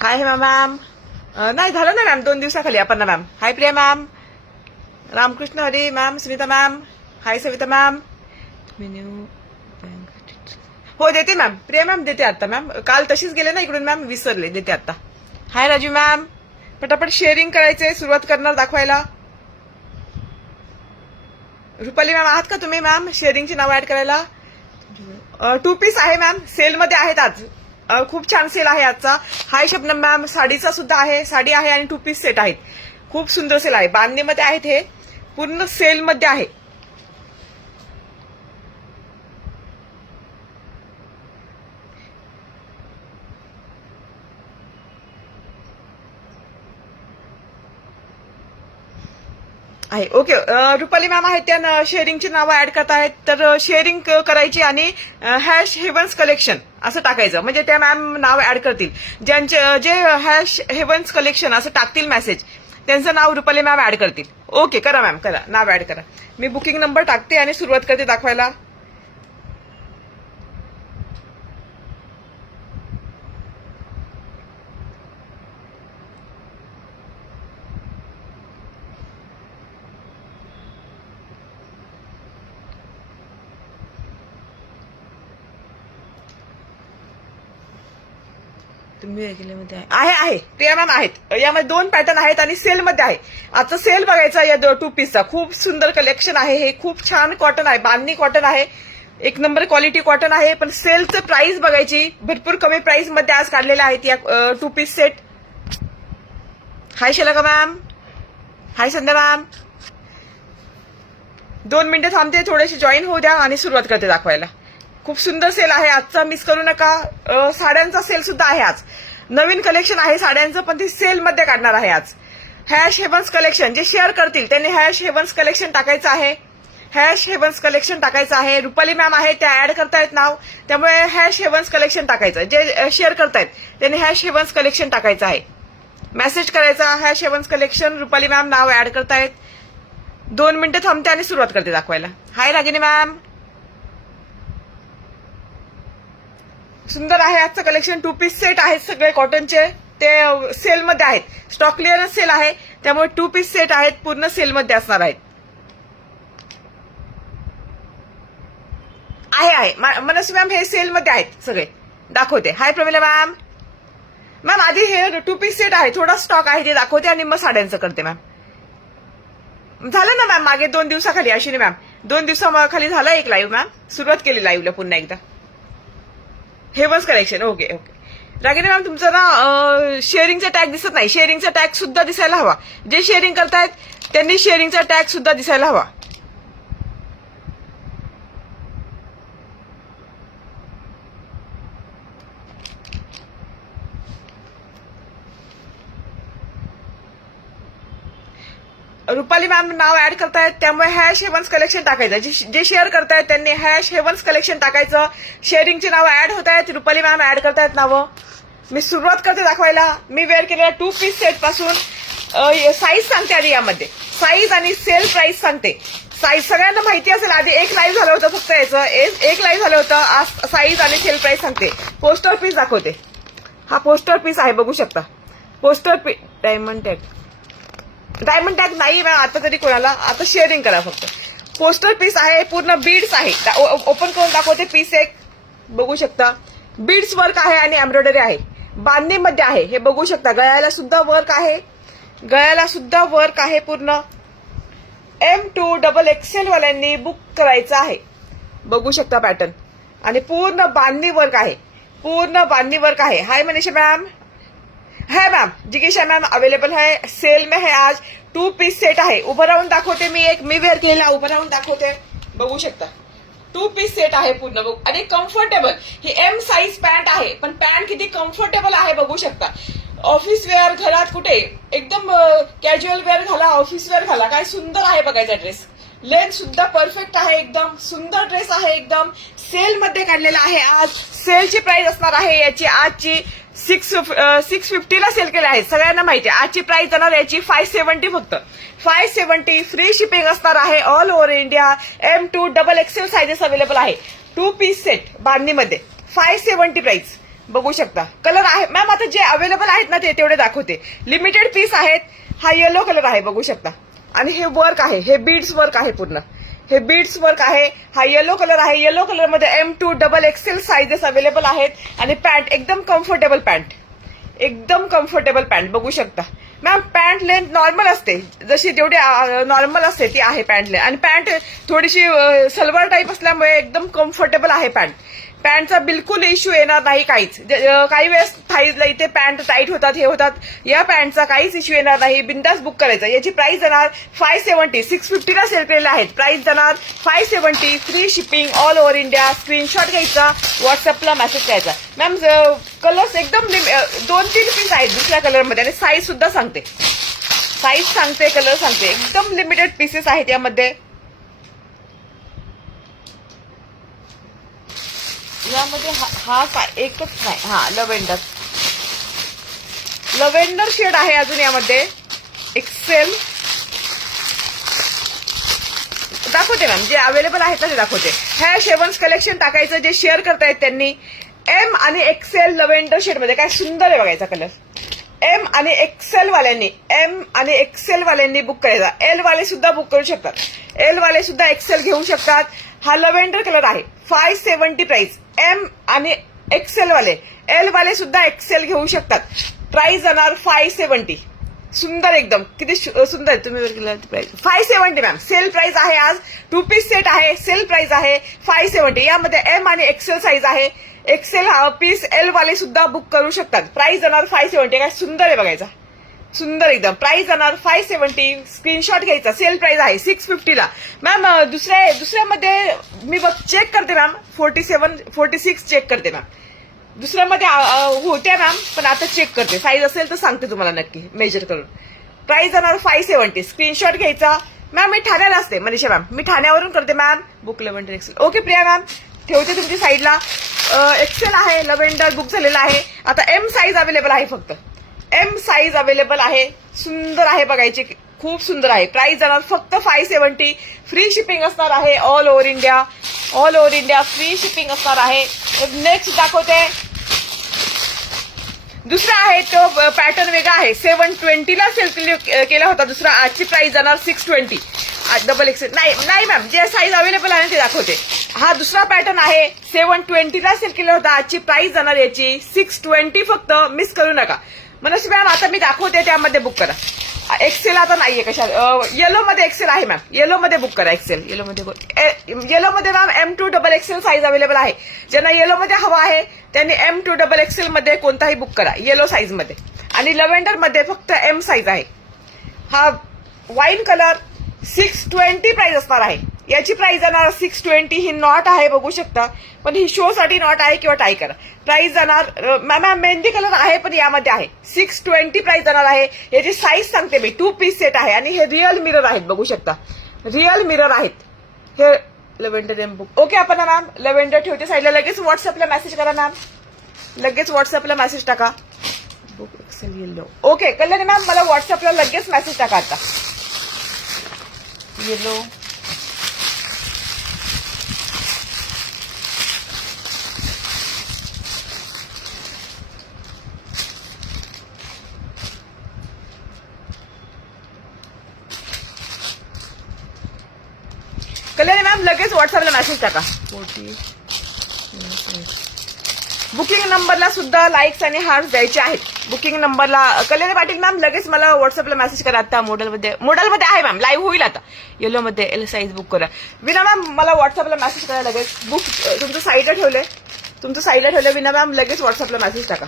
हाय Hema ma'am. नाही झालं ना मॅम, 2 दिवसाखाली आपण ना ma'am. Hi Priya ma'am, Ramkrishna Hari ma'am, Sunita ma'am, hi Savita ma'am. हो देते मॅम, प्रिया मॅम देते आता मॅम. काल तशीच गेले ना इकडून मॅम, विसरले, देते आता. हाय राजू मॅम, पटापट शेअरिंग करायचे, सुरुवात करणार दाखवायला. रुपाली मॅम आहात का तुम्ही मॅम शेअरिंगची नाव ऍड करायला? 2 पीस आहे मॅम, सेलमध्ये आहेत आज. खूप छान सेल आहे आजचा. हाय शबनम मॅम, साडीचा सुद्धा आहे, साडी आहे आणि 2 पीस सेट आहेत. खूप सुंदर सेल आहे, बांधणीमध्ये आहेत, हे पूर्ण सेलमध्ये आहे. आहे ओके. रुपाली मॅम आहेत त्या शेअरिंगची नावं ऍड करत आहेत, तर शेअरिंग करायची आणि हॅश हेवन्स कलेक्शन असं टाकायचं, म्हणजे त्या मॅम नाव ऍड करतील. जे हॅश हेवन्स कलेक्शन असं टाकतील मेसेज, त्यांचं नाव रुपाली मॅम ऍड करतील. ओके करा मॅम, करा, नाव ऍड करा. मी बुकिंग नंबर टाकते आणि सुरुवात करते दाखवायला. तुम्ही रेग्युलरमध्ये आहे प्रिया मॅम आहेत. यामध्ये 2 पॅटर्न आहेत आणि सेलमध्ये आहे. आजचा सेल बघायचा या 2 पीसचा. खूप सुंदर कलेक्शन आहे हे, खूप छान कॉटन आहे, बांधणी कॉटन आहे, 1 नंबर क्वालिटी कॉटन आहे. पण सेलचं प्राइस बघायची, भरपूर कमी प्राइस मध्ये आज काढलेल्या आहेत या 2 पीस सेट. हाय शलका मॅम, हाय संध्या मॅम. 2 मिनिटं थांबते, थोडेसे जॉईन होऊ द्या आणि सुरुवात करते दाखवायला. खूप सुंदर सेल आहे आजचा, मिस करू नका. साड्यांचा सेल सुद्धा आहे आज. नवीन कलेक्शन आहे साड्यांचं, पण ते सेलमध्ये काढणार आहे आज. हॅश हेवन्स कलेक्शन, जे शेअर करतील त्यांनी हॅश हेवन्स कलेक्शन टाकायचं आहे. हॅश हेवन्स कलेक्शन टाकायचं आहे. रुपाली मॅम आहे, त्या ऍड करतायत नाव, त्यामुळे हॅश हेवन्स कलेक्शन टाकायचं. जे शेअर करतायत त्यांनी हॅश हेवन्स कलेक्शन टाकायचं आहे. मेसेज करायचा hash Heavens Collection, Rupali ma'am नाव ऍड करतायत. 2 मिनिटं थांबते आणि सुरुवात करते दाखवायला. Hi Ragini ma'am. सुंदर आहे आजचं कलेक्शन. 2 पीस सेट आहेत सगळे कॉटनचे, ते सेलमध्ये आहेत. स्टॉक क्लिअरन्स सेल आहे, त्यामुळे 2 पीस सेट आहेत, पूर्ण सेलमध्ये असणार आहेत. आहे मनस्वी मॅम, हे सेलमध्ये आहेत सगळे, दाखवते. हाय प्रमिला मॅम. मॅम आधी हे 2 पीस सेट आहे, थोडा स्टॉक आहे, ते दाखवते आणि मग साड्यांचं करते मॅम. झालं ना मॅम, मागे 2 दिवसाखाली अश्विनी मॅम, 2 दिवसाखाली झालं एक लाईव्ह मॅम, सुरुवात केली लाईव्हला पुन्हा एकदा. Havens collection. Okay okay. Ragini ma'am तुमचा ना शेअरिंगचा टॅग दिसत नाही, शेअरिंगचा टॅग सुद्धा दिसायला हवा. जे शेअरिंग करतायत त्यांनी शेअरिंगचा टॅग सुद्धा दिसायला हवा. रुपाली मॅम नाव ऍड करतायत, त्यामुळे हॅश हेवन्स कलेक्शन टाकायचं. जे शेअर करतायत त्यांनी हॅश हेवन्स कलेक्शन टाकायचं. शेअरिंगची नावं ऍड होत आहेत, रुपाली मॅम ऍड करतायत नावं. मी सुरुवात करते दाखवायला. मी वेअर केलेल्या 2 पीस सेट पासून साईज सांगते आधी. यामध्ये साईज आणि सेल प्राइस सांगते. साईज सगळ्यांना माहिती असेल, आधी एक लाईव्ह झालं होतं फक्त याचं, एक लाईव्ह झालं होतं. आज साईज आणि सेल प्राइस सांगते. पोस्टर पीस दाखवते. हा पोस्टर पीस आहे, बघू शकता. पोस्टर पीस डायमंड टॅग नाही मॅम आता तरी कोणाला, आता शेअरिंग करा फक्त. पोस्टर पीस आहे, पूर्ण बीड्स आहे. ओपन करून दाखवते पीस एक, बघू शकता. बीड्स वर्क आहे आणि एम्ब्रॉयडरी आहे, बांधणीमध्ये आहे. हे बघू शकता. गळ्याला सुद्धा वर्क आहे, गळ्याला सुद्धा वर्क आहे पूर्ण. M2XXL वाल्यांनी बुक करायचं आहे, बघू शकता पॅटर्न. आणि पूर्ण बांधणी वर्क आहे, पूर्ण बांधणी वर्क आहे. हाय मनीषा मैम, है मैम, जिगीशा मैम अवेलेबल है, सेल में है आज. 2 पीस सेट आहे. उभं राहून दाखवते मी एक, मी वेअर केलेला उभं राहून दाखवते, बघू शकता. 2 पीस सेट आहे पूर्ण, बघू. आणि कम्फर्टेबल. ही M साईज पॅन्ट आहे, पण पॅन्ट किती कम्फर्टेबल आहे बघू शकता. ऑफिस वेअर, घरात कुठे एकदम कॅज्युअल वेअर घाला, ऑफिस वेअर घाला, काय सुंदर आहे बघायचा ड्रेस. लेंथ सुद्धा परफेक्ट आहे, एकदम सुंदर ड्रेस आहे एकदम. सेल मध्ये काढलेला आहे आज. सेलची प्राइस असणार आहे याची आजची 650 सेल केले आहे, सगळ्यांना माहिती आहे. आजची प्राइस जाणार याची 570 फक्त. 570 फ्री शिपिंग असणार आहे all over India. M2XXL sizes available आहे. 2 पीस सेट बांधणीमध्ये 570 प्राइस, बघू शकता. कलर आहे मॅम, आता जे अवेलेबल आहेत ना ते तेवढे दाखवते. लिमिटेड पीस आहेत. हा येलो कलर आहे, बघू शकता. आणि हे वर्क आहे, हे बीड्स वर्क आहे पूर्ण, हे बीड्स वर्क आहे. हा येलो कलर आहे, येलो कलर मध्ये M2XXL साइजेस अवेलेबल आहेत. आणि पॅन्ट एकदम कम्फर्टेबल पॅन्ट, एकदम कम्फर्टेबल पॅन्ट, बघू शकता. मॅम पॅन्ट लेंथ नॉर्मल असते, जशी जेवढी नॉर्मल असते ती आहे पॅन्ट लेंथ. आणि पॅन्ट थोडीशी सलवार टाईप असल्यामुळे एकदम कम्फर्टेबल आहे पॅन्ट. पॅन्टचा बिलकुल इश्यू येणार नाही काहीच. काही वेळेस थाईजला इथे पॅन्ट टाईट होतात, हे होतात. या पॅन्टचा काहीच इश्यू येणार नाही, बिंदास बुक करायचा. याची प्राइस जाणार 570. 650 ला सेल केलेले आहेत. प्राइस जाणार 570, free shipping all over India. Screenshot घ्यायचा, व्हॉट्सअपला मेसेज करायचा. मॅम कलर्स एकदम 2-3 पीस आहेत दुसऱ्या कलरमध्ये. आणि साईज सुद्धा सांगते, साईज सांगते, कलर सांगते. एकदम लिमिटेड पीसेस आहेत यामध्ये. यामध्ये हा एकच नाही, हा लव्हेंडर शेड आहे अजून यामध्ये. एक्सेल दाखवते मॅम, जे अवेलेबल आहेत ना ते दाखवते. ह्या शेवन्स कलेक्शन टाकायचं, जे शेअर करतायत त्यांनी. M आणि XL लव्हेंडर शेड मध्ये काय सुंदर आहे बघायचा कलर. M आणि XL वाल्यांनी बुक करायचा. L वाले सुद्धा बुक करू शकतात, L वाले सुद्धा XL घेऊ शकतात. हा लव्हेंडर कलर आहे. 570 प्राइस. M आणि XL वाले, L वाले सुद्धा XL घेऊ शकतात. प्राइस जाणार 570. सुंदर एकदम, किती सुंदर. तुम्ही प्राइस 570 मॅम. सेल प्राइस आहे आज. 2 पीस सेट आहे, सेल प्राइस आहे 570. यामध्ये M आणि XL साईज आहे. XL पीस L वाले सुद्धा बुक करू शकतात. प्राइस जाणार 570. काय सुंदर आहे बघायचा, सुंदर एकदम. प्राइस जाणार 570. स्क्रीनशॉट घ्यायचा. सेल प्राइस आहे 650 ला. मॅम दुसऱ्यामध्ये मी चेक करते मॅम, 46 चेक करते मॅम. दुसऱ्यामध्ये होत्या मॅम, पण आता चेक करते. साईज असेल तर सांगते तुम्हाला नक्की मेजर करून. प्राइस जाणार 570. स्क्रीनशॉट घ्यायचा. मॅम मी ठाण्याला असते मनीषा मॅम, मी ठाण्यावरून करते ma'am book. Lavender XL. Okay Priya ma'am, ठेवते तुमची साईडला. XL आहे, लव्हेंडर बुक झालेला आहे. आता M साईज अवेलेबल आहे, फक्त M साईज अवेलेबल आहे. सुंदर आहे बघायची, खूप सुंदर आहे. प्राइस जाणार फक्त 570. फ्री शिपिंग असणार आहे all over India. All over India free shipping असणार आहे. नेक्स्ट दाखवते. दुसरा आहे तो पॅटर्न वेगळा आहे. 720 ला सेल केला होता दुसरा. आजची प्राइस जाणार 620. XL नाही मॅम, जे साईज अवेलेबल आहे ते दाखवते. हा दुसरा पॅटर्न आहे. 720 ला सेल केला होता. आजची प्राइस जाणार याची 620 फक्त. मिस करू नका. मनस्वी मॅम आता मी दाखवते, त्यामध्ये बुक करा. XL आता नाहीये कशा. येलो मध्ये XL आहे मॅम, येलो मध्ये बुक करा. XL येलो मध्ये मॅम M2XXL साईज अवेलेबल आहे. ज्यांना येलो मध्ये हवा आहे त्यांनी M2XXL मध्ये कोणताही बुक करा, येलो साईज मध्ये. आणि लव्हेंडर मध्ये फक्त M साईज आहे. हा वाईन कलर 620 प्राइस असणार आहे. याची प्राइस जाणार 620. ही नॉट आहे बघू शकता, पण ही शो साठी नॉट आहे किंवा टाय करा. प्राइस जाणार मॅम मेहंदी कलर आहे पण यामध्ये आहे. 620 प्राइस जाणार आहे. याची साईज सांगते मी. 2 पीस सेट आहे. आणि हे रिअल मिरर आहेत बघू शकता, रिअल मिरर आहेत हे. Lavender book. ओके आपण मॅम लव्हेंडर ठेवते साईडला. लगेच व्हॉट्सअपला मेसेज करा मॅम, लगेच व्हॉट्सअपला मेसेज टाका. Book XL yellow. Okay Kalyani ma'am मला व्हॉट्सअपला लगेच मेसेज टाका आता. येलो, कल्याणी मॅम लगेच व्हॉट्सअपला मेसेज टाका. बुकिंग नंबरला सुद्धा लाईक्स आणि हार्ट द्यायचे आहेत. बुकिंग नंबरला कल्याणी पाटील मॅम लगेच मला व्हॉट्सअपला मेसेज करा. आता मॉडेलमध्ये आहे मॅम, लाईव्ह होईल आता. येलोमध्ये एल साईज बुक करा. विना मॅम मला व्हॉट्सअपला मेसेज करा लगेच. बुक तुमचं साईडला ठेवलंय विना मॅम, लगेच व्हॉट्सअपला मेसेज टाका.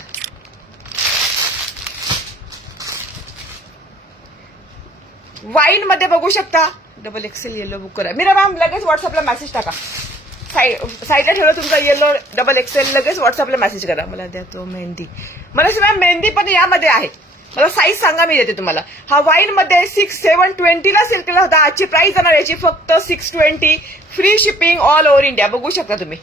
वाईन मध्ये बघू शकता, डबल एक्सेल येलो बुक करा. मीरा मॅम लगेच व्हॉट्सअपला मेसेज टाका. साईडला ठेवलं तुमचा येलो डबल एक्सेल, लगेच व्हॉट्सअपला मेसेज करा. मला द्या तो मेहंदी. मला मॅम मेहंदी पण यामध्ये आहे. मला साईज सांगा, मी देते तुम्हाला. हा वाईन मध्ये 720 ला सेल केला होता. आजची प्राइस जाणार याची फक्त 620. Free shipping all over India. बघू शकता तुम्ही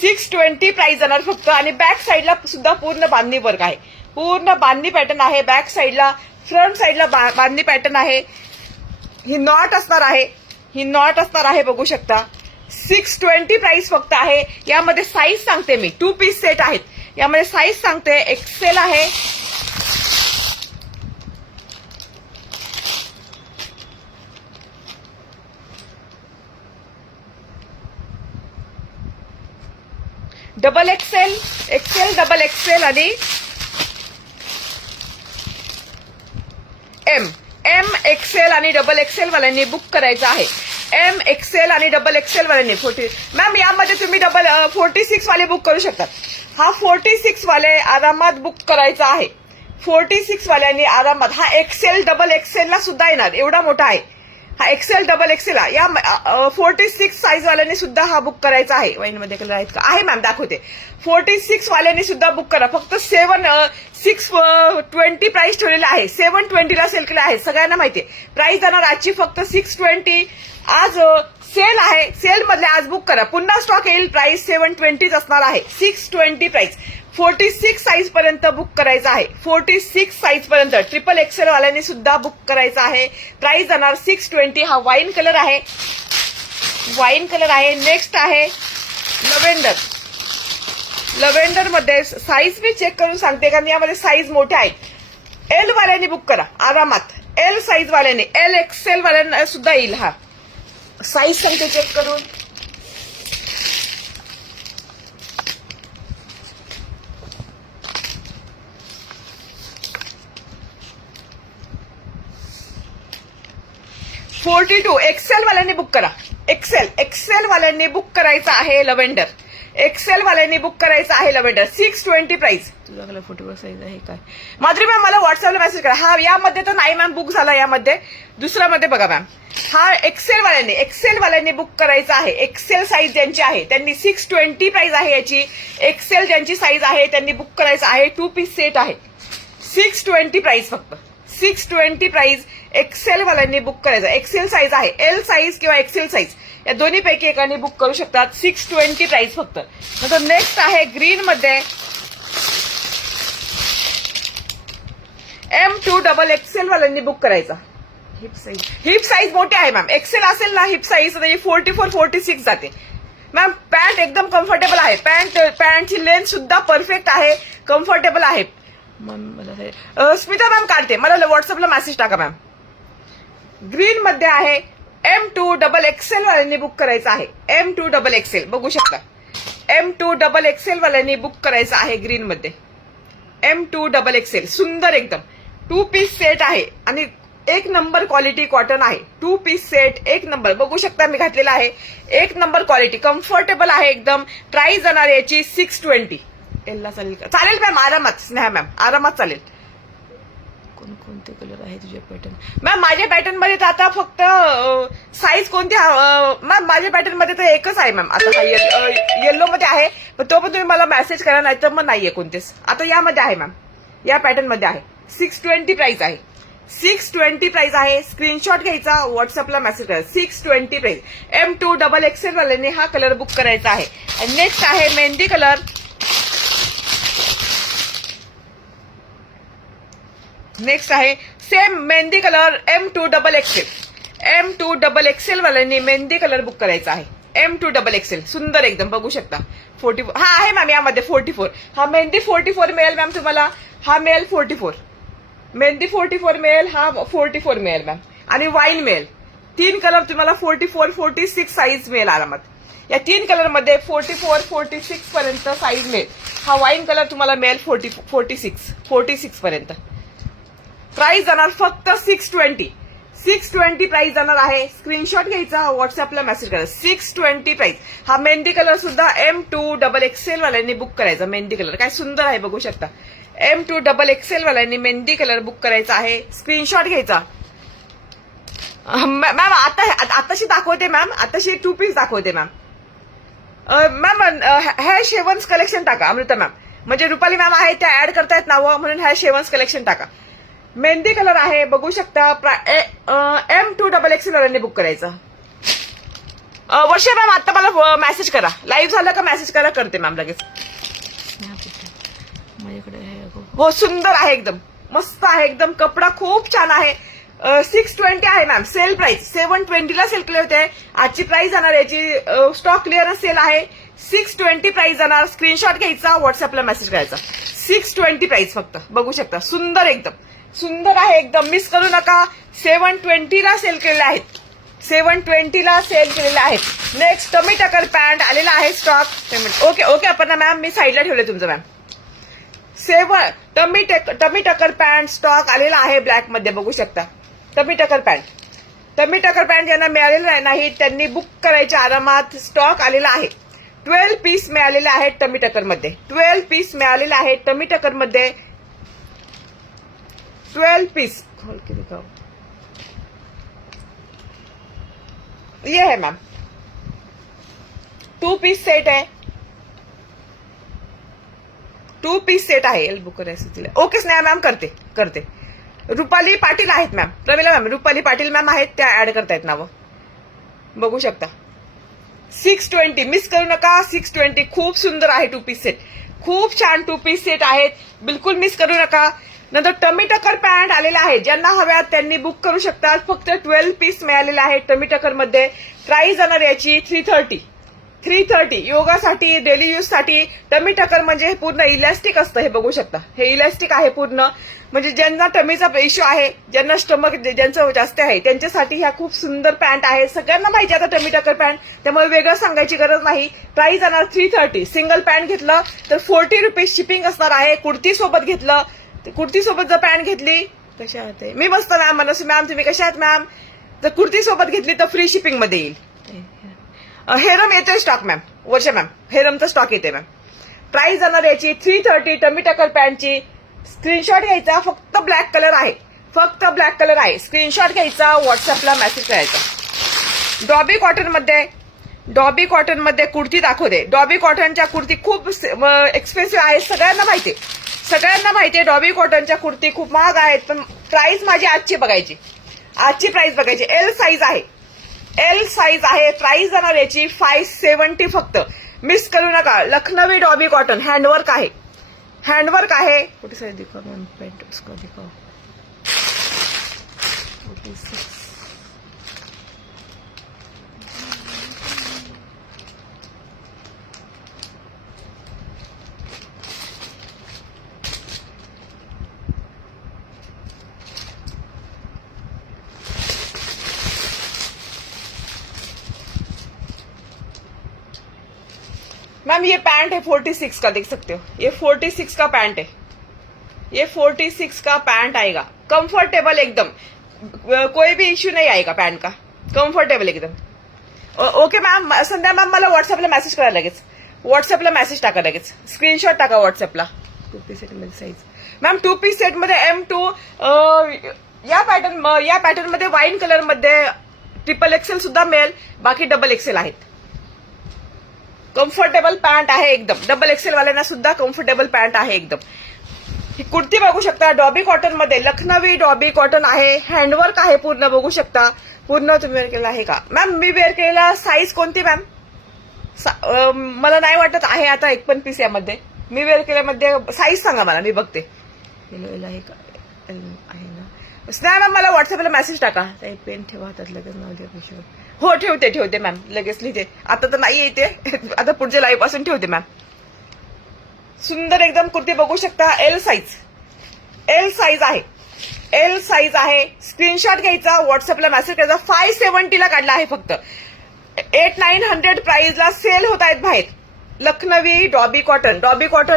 620 प्राइस जाणार फक्त. आणि बॅक साईडला सुद्धा पूर्ण बांधणी वर्क आहे. पूर्ण बांधणी पॅटर्न आहे. बॅक साईडला, फ्रंट साईडला बांधणी पॅटर्न आहे. ही नॉट असणार आहे. बघू शकता 620 प्राइस फक्त आहे. यामध्ये साईज सांगते मी. 2 पीस सेट आहेत. यामध्ये साईज सांगते. एक्सेल आहे, डबल एक्सेल, डबल एक्सेल आणि एम एक्सेल आणि डबल एक्सेल वाल्यांनी बुक करायचं आहे. एम एक्सेल आणि डबल एक्सेल वाल्यांनी 40. मॅम यामध्ये तुम्ही 46 वाले बुक करू शकतात. हा 46 वाले आरामात बुक करायचा आहे. 46 वाल्यांनी आरामात. हा एक्सेल डबल एक्सेलला सुद्धा येणार, एवढा मोठा आहे हा. एक्सेल डबल एक्सेल या 46 साईज वाल्यांनी सुद्धा हा बुक करायचा आहे. वाईनमध्ये कलर आहेत का? आहे मॅम, दाखवते. 46 वाल्यांनी सुद्धा बुक करा. फक्त 620 प्राइस ठेवलेला आहे. 720 ला सेल केला आहे. सगळ्यांना माहितीये प्राइस जाणार आजची फक्त 620. आज सेल आहे. सेल मधले आज बुक करा. पुन्हा स्टॉक येईल. प्राइस 720 असणार आहे. 620 प्राइस. 46 साईज पर्यंत बुक करायचं आहे. 46 साईज पर्यंत ट्रिपल एक्सेल वाल्यांनी सुद्धा बुक करायचं आहे. प्राइस जाणार 620. हा वाईन कलर आहे. नेक्स्ट आहे लव्हेंडर मध्ये साईज मी चेक करून सांगते, कारण यामध्ये साईज मोठ्या आहेत. एल वाल्यांनी बुक करा आरामात. एल साईज वाल्यांनी, एल एक्सेल वाल्यांना सुद्धा येईल. हा साईज सांगते चेक करून. एक्सेल वाल्यांनी बुक करा. एक्सेल वाल्यांनी बुक करायचं आहे लव्हेंडर. 620 प्राइस. तुझ्याकडे फोटोवर साईज आहे काय? माधुरी मॅम मला व्हॉट्सअपला मेसेज करा. हा यामध्ये तर नाही मॅम बुक झाला. यामध्ये दुसऱ्यामध्ये बघा मॅम. हा एक्सेल वाल्यांनी बुक करायचा आहे. एक्सेल साईज ज्यांची आहे त्यांनी 620 प्राइस आहे याची. एक्सेल ज्यांची साईज आहे त्यांनी बुक करायचं आहे. 2 पीस सेट आहे. 620 प्राइस फक्त. 620 प्राइस. एक्सेल वाल्यांनी बुक करायचं. एक्सेल साईज आहे. एल साईज किंवा एक्सेल साईज या दोन्ही पैकी एकाने बुक करू शकतात. 620 प्राइस फक्त. नंतर नेक्स्ट आहे ग्रीन मध्ये M2 डबल एक्सेल वाल्यांनी बुक करायचा. हिप साईज मोठे आहे मॅम. एक्सेल असेल ना हिप साईज 44, 46 जाते मॅम. पॅन्ट एकदम कम्फर्टेबल आहे. पॅन्टची लेंथ सुद्धा परफेक्ट आहे. कम्फर्टेबल आहे. स्मिता मॅम काढते. मला व्हॉट्सअपला मेसेज टाका मॅम. ग्रीन मध्ये आहे. M2 डबल एक्सेल वाल्यांनी बुक करायचं आहे. M2 डबल एक्सेल बघू शकता. M2 डबल एक्सेल वाल्यांनी बुक करायचं आहे ग्रीन मध्ये. M2 डबल एक्सेल सुंदर एकदम. 2 पीस सेट आहे आणि 1 नंबर क्वालिटी कॉटन आहे. 2 पीस सेट 1 नंबर बघू शकता. मी घातलेला आहे. 1 नंबर क्वालिटी. कम्फर्टेबल आहे एकदम. प्राइस जाणार याची 620. एलला चालेल का? चालेल मॅम आरामात. स्नेहा मॅम आरामात चालेल. कोणते कलर आहे तुझ्या पॅटर्न? मॅम माझ्या पॅटर्न मध्ये तर आता फक्त साईज कोणती मॅम? माझ्या पॅटर्न मध्ये तर एकच आहे मॅम. आता येल्लो मध्ये आहे, पण तो पण तुम्ही मला मेसेज करा, नाही तर मग नाहीये कोणतेच. आता यामध्ये आहे मॅम. या पॅटर्न मध्ये आहे. 620 प्राइस आहे. 620 प्राइस आहे. स्क्रीनशॉट घ्यायचा, व्हॉट्सअपला मेसेज करा. 620 प्राइस. M2 डबल एक्सेल वाल्यांनी हा कलर बुक करायचा आहे. नेक्स्ट आहे मेहंदी कलर. नेक्स्ट आहे same mehndi colour. M2 double XL. M2 XXL वाल्यांनी मेहंदी कलर बुक करायचा आहे. M2 XXL सुंदर एकदम बघू शकता. 44 हा आहे मॅम यामध्ये 44. हा मेहंदी 44 मिळेल मॅम तुम्हाला. हा मिळेल 44. मेहंदी 44 मिळेल, हा 44 मिळेल मॅम. आणि वाईन मिळेल. 3 कलर तुम्हाला 44, 46 साईज मिळेल आरामात. या 3 कलर मध्ये 44, 46 पर्यंत साईज मिळेल. हा वाईन कलर तुम्हाला मिळेल 46 पर्यंत. प्राइस जाणार फक्त 620 प्राइस जाणार आहे. स्क्रीनशॉट घ्यायचा, व्हॉट्सअपला मेसेज करा. 620 प्राइस. हा मेहंदी कलर सुद्धा M2 XXL वाल्यांनी बुक करायचा. मेहंदी कलर काय सुंदर आहे बघू शकता. M2 XXL वाल्यांनी मेहंदी कलर बुक करायचा आहे. स्क्रीनशॉट घ्यायचा. मॅम आताशी दाखवते मॅम. आताशी 2 पीस दाखवते मॅम. मॅम हे शेवन्स कलेक्शन टाका अमृता मॅम. म्हणजे रुपाली मॅम आहे त्या ऍड करतायत नावं म्हणून हे शेवन्स कलेक्शन टाका. मेहंदी कलर आहे बघू शकता. M2 XXL वाल्यांनी बुक करायचा. वर्षा मॅम आता मला मेसेज करा. लाईव्ह झालं का मेसेज करा, करते मॅम लगेच. हो सुंदर आहे एकदम मस्त आहे एकदम. कपडा खूप छान आहे. 620 आहे मॅम. सेल प्राइस 720 ला सेल केले होते. आजची प्राइस जाणार याची स्टॉक क्लिअरन्स सेल आहे. 620 प्राइस जाणार. स्क्रीनशॉट घ्यायचा, व्हॉट्सअपला मेसेज करायचा. 620 प्राइस फक्त बघू शकता. सुंदर एकदम सुंदर आहे एकदम. मिस करू नका. 720 ला सेल केलेले आहेत. 720 ला सेल केलेले आहेत. नेक्स्ट टमी टकर पॅन्ट आलेला आहे stock. Okay okay Aparna ma'am मी साईडला ठेवले तुमचं ma'am. Tummy tucker pant stock आलेला आहे ब्लॅक मध्ये बघू शकता. टमी टकर पॅन्ट ज्यांना मिळालेलं नाही त्यांनी बुक करायचे आरामात. स्टॉक आलेला आहे. 12 पीस मिळालेले आहेत टमी टकर मध्ये. 12 पीस मिळालेले आहेत टमी टकर मध्ये. 12 पीस खोल के दिखाओ. ये है मैम 2 पीस सेट है. 2 पीस सेट आहे. बुक करायचं. ओके स्नेहा मॅम करते. रुपाली पाटील आहेत ma'am. Pramila ma'am Rupali Patil ma'am आहेत त्या ऍड करतायत नावं बघू शकता. 620 मिस करू नका. 620 खूप सुंदर आहे. 2 पीस सेट खूप छान 2 पीस सेट आहेत. बिलकुल मिस करू नका. नंतर टमी टकर पॅन्ट आलेला आहे. ज्यांना हव्यात त्यांनी बुक करू शकतात. फक्त 12 पीस मिळालेले आहेत टमी टकर मध्ये. प्राइस जाणार याची 330 योगासाठी डेली यूज साठी. टमी टकर म्हणजे पूर्ण इलॅस्टिक असतं हे बघू शकता. हे इलॅस्टिक आहे पूर्ण. म्हणजे ज्यांना टमीचा इश्यू आहे, ज्यांना स्टमक ज्यांचं जास्त आहे त्यांच्यासाठी ह्या खूप सुंदर पॅन्ट आहे. सगळ्यांना माहिती आता टमी टकर पॅन्ट, त्यामुळे वेगळं सांगायची गरज नाही. प्राइस जाणार 330. सिंगल पॅन्ट घेतलं तर 40 रुपीज शिपिंग असणार आहे. कुर्ती सोबत घेतलं, कुर्ती सोबत जर पॅन्ट घेतली कशा आहात मी मस्त मॅम. मनस्वी मॅम तुम्ही कशा आहात मॅम. जर कुर्ती सोबत घेतली तर फ्री शिपिंग मध्ये येईल. हेरम येतोय स्टॉक मॅम. वर्षा मॅम हेरमचा स्टॉक येते मॅम. प्राइस जाणार याची 330 टमी टकर पॅन्टची. स्क्रीनशॉट घ्यायचा. फक्त ब्लॅक कलर आहे. स्क्रीनशॉट घ्यायचा, व्हॉट्सअपला मेसेज करायचा. डॉबी कॉटन मध्ये कुर्ती दाखवते. डॉबी कॉटनच्या कुर्ती खूप एक्सपेन्सिव्ह आहे. सगळ्यांना माहितीये डॉबी कॉटनच्या कुर्ती खूप महाग आहेत. पण प्राइस माझी आजची प्राइस बघायची. एल साईज आहे. प्राइस जाणार याची 570 फक्त. मिस करू नका. लखनवी डॉबी कॉटन हँडवर्क आहे. कुठे साईज दिखाओ मॅम. पेंट उसको दिखाओ. 46 मैम ये पैंट है 46 का, देख सकते हो. ये 46 का पैंट है. ये 46 का पैंट आएगा. कंफर्टेबल एकदम. कोई भी इश्यू नहीं आएगा पैंट का. कंफर्टेबल एकदम. Okay ma'am. संध्या मॅम मला व्हॉट्सअपला मेसेज करा लगेच. व्हॉट्सअपला मेसेज टाका लगेच. स्क्रीनशॉट टाका व्हॉट्सअपला. 2 पीस सेट मध्ये साईज मॅम 2 पीस सेट मध्ये M2 या पॅटर्न मध्ये वाईन कलर मध्ये XXL सुद्धा मिळेल. बाकी XXL आहेत. कम्फर्टेबल पॅन्ट आहे एकदम. XXL वाल्यांना सुद्धा कम्फर्टेबल पॅन्ट आहे एकदम. ही कुर्ती बघू शकता. डॉबी कॉटन मध्ये लखनवी डॉबी कॉटन आहे. हँडवर्क आहे पूर्ण बघू शकता. पूर्ण तुम्ही वेअर केला आहे का मॅम. मी वेअर केलेला साईज कोणती मॅम. मला नाही वाटत आहे आता एक पण पीस यामध्ये. मी वेअर केल्यामध्ये साईज सांगा मला, मी बघते. येलो आहे का आहे ना. स्नेहा मॅम मला व्हॉट्सअपला मेसेज टाका. पेन ठेवा हातात लगेच नाव द्या पिशवीवर. हो ठेवते मॅम, लगेच लिहिते. आता तर नाही येते, आता पुढच्या लाईव्ह पासून ठेवते मॅम. सुंदर एकदम कुर्ती बघू शकता. एल साईज आहे. स्क्रीनशॉट घ्यायचा, व्हॉट्सअपला मेसेज करायचा. 570 ला काढला आहे फक्त. 8,900 प्राइसला सेल होत आहेत बाहेर. लखनवी डॉबी कॉटन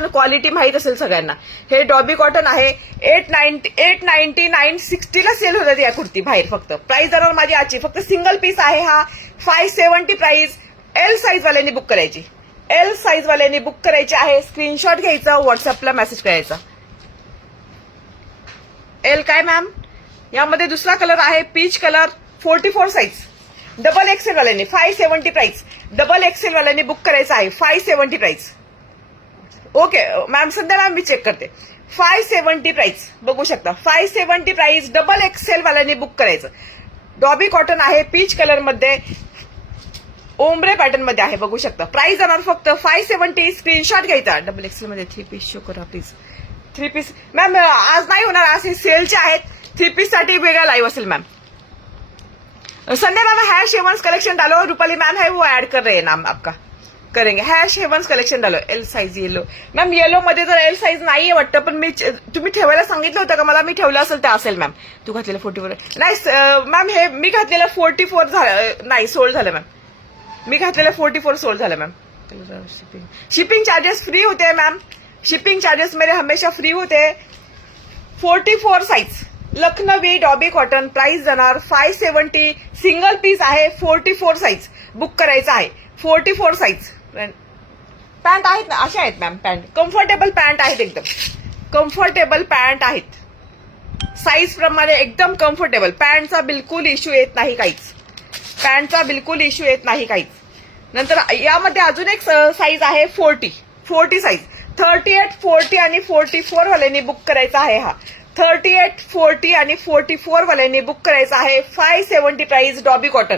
क्वालिटी माहित असेल सगळ्यांना. हे डॉबी कॉटन आहे. 890 960 ला सेल होतात या कुर्ती बाहेर. फक्त प्राइस जाणार माझी आजची. फक्त सिंगल पीस आहे हा. 570 प्राइस. एल साईज वाल्यांनी बुक करायची आहे. स्क्रीनशॉट घ्यायचा, व्हॉट्सअपला मेसेज करायचा. एल काय मॅम? यामध्ये दुसरा कलर आहे peach colour. 44 size. Double XL वाल्यांनी 570 प्राइस. डबल एक्सेल वाल्यांनी बुक करायचं आहे. 570 प्राइस. ओके मॅम, सध्या मॅम मी चेक करते. 570 प्राइस बघू शकता. 570 प्राइस. डबल एक्सेल वाल्यांनी बुक करायचं. डॉबी कॉटन आहे पीच कलर मध्ये, ओम्ब्रे पॅटर्न मध्ये आहे. बघू शकता. प्राइस जाणार फक्त 570. स्क्रीनशॉट घ्यायचा. डबल एक्सेल मध्ये 3 पीस शो करा प्लीज. 3 पीस मॅम आज नाही होणार, आज हे सेलचे आहेत. 3 पीस साठी वेगळा लाईव्ह असेल ma'am. Sunday ma'am hash heavens collection डालो. रूपाली मैम है वो ऐड कर रहे हैं, नाम आपका करेंगे. हैश हेवंस कलेक्शन डालो. L size yellow. Ma'am yellow मध्ये तर एल साईज नाहीये वाटतं, पण मी तुम्ही ठेवायला सांगितलं होतं का मला? मी ठेवलं असेल तर असेल मॅम. तू घातलेलं 44 नाही मॅम. हे मी घातलेलं 44 झालं नाही, सोल्ड झालं मॅम. मी घातलेलं 44 सोल्ड झालं मॅम. शिपिंग चार्जेस फ्री होते हैं मैम. शिपिंग चार्जेस मेरे हमेशा फ्री होते हैं. 44 size Lucknowi dobby cotton. Price जाणार 570. सिंगल पीस आहे. 44 साइज बुक करायचं आहे. 44 साइज. पॅन्ट आहेत ना, अशा आहेत मॅम. पॅन्ट कम्फर्टेबल पॅन्ट आहेत, एकदम कम्फर्टेबल पॅन्ट आहेत. साईज प्रमाणे एकदम कम्फर्टेबल. पॅन्टचा बिलकुल इश्यू येत नाही काहीच. नंतर यामध्ये अजून एक साईज आहे 40 साईज. 38, 40 आणि 44 वाल्यांनी बुक करायचा आहे हा. 38, 40 आणि 44 वाल्यांनी बुक करायचा आहे. 570 price. Dobby cotton,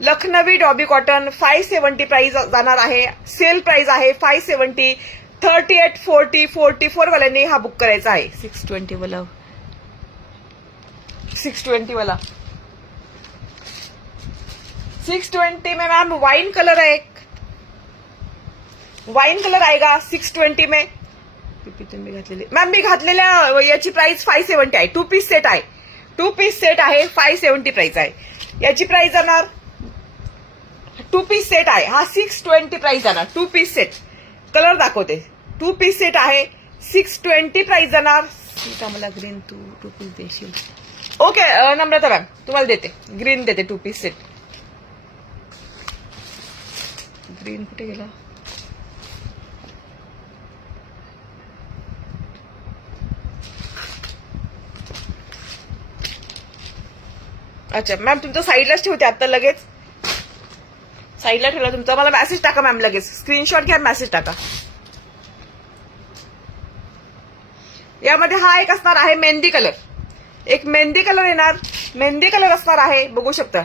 Lucknowi dobby cotton 570 price जाणार आहे. सेल प्राइस आहे 570. 38, 40, 44 वाल्यांनी हा बुक करायचा आहे. 620 वाला 620 में मैम वाइन कलर है. वाइन कलर आएगा 620 में. मॅम मी घातलेल्या याची प्राइस 570 आहे. 2 पीस सेट आहे. 2 पीस सेट आहे. 570 प्राइस आहे. याची प्राइस जाणार. 2 पीस सेट आहे हा. 620 प्राइस जाणार. 2 पीस सेट. कलर दाखवते. 2 पीस सेट आहे. 620 प्राइस जाणार. मला ग्रीन 2 पीस देशील. ओके नम्रता मॅम तुम्हाला देते. ग्रीन देते. 2 पीस सेट. ग्रीन कुठे गेला? अच्छा मॅम तुमचं साईडलाच ठेवते आता. लगेच साईडला ठेवला तुमचा. मला मेसेज टाका मॅम लगेच. स्क्रीनशॉट घ्या, मेसेज टाका. यामध्ये हा एक असणार आहे मेहंदी कलर. एक मेहंदी कलर येणार. मेहंदी कलर असणार आहे. बघू शकता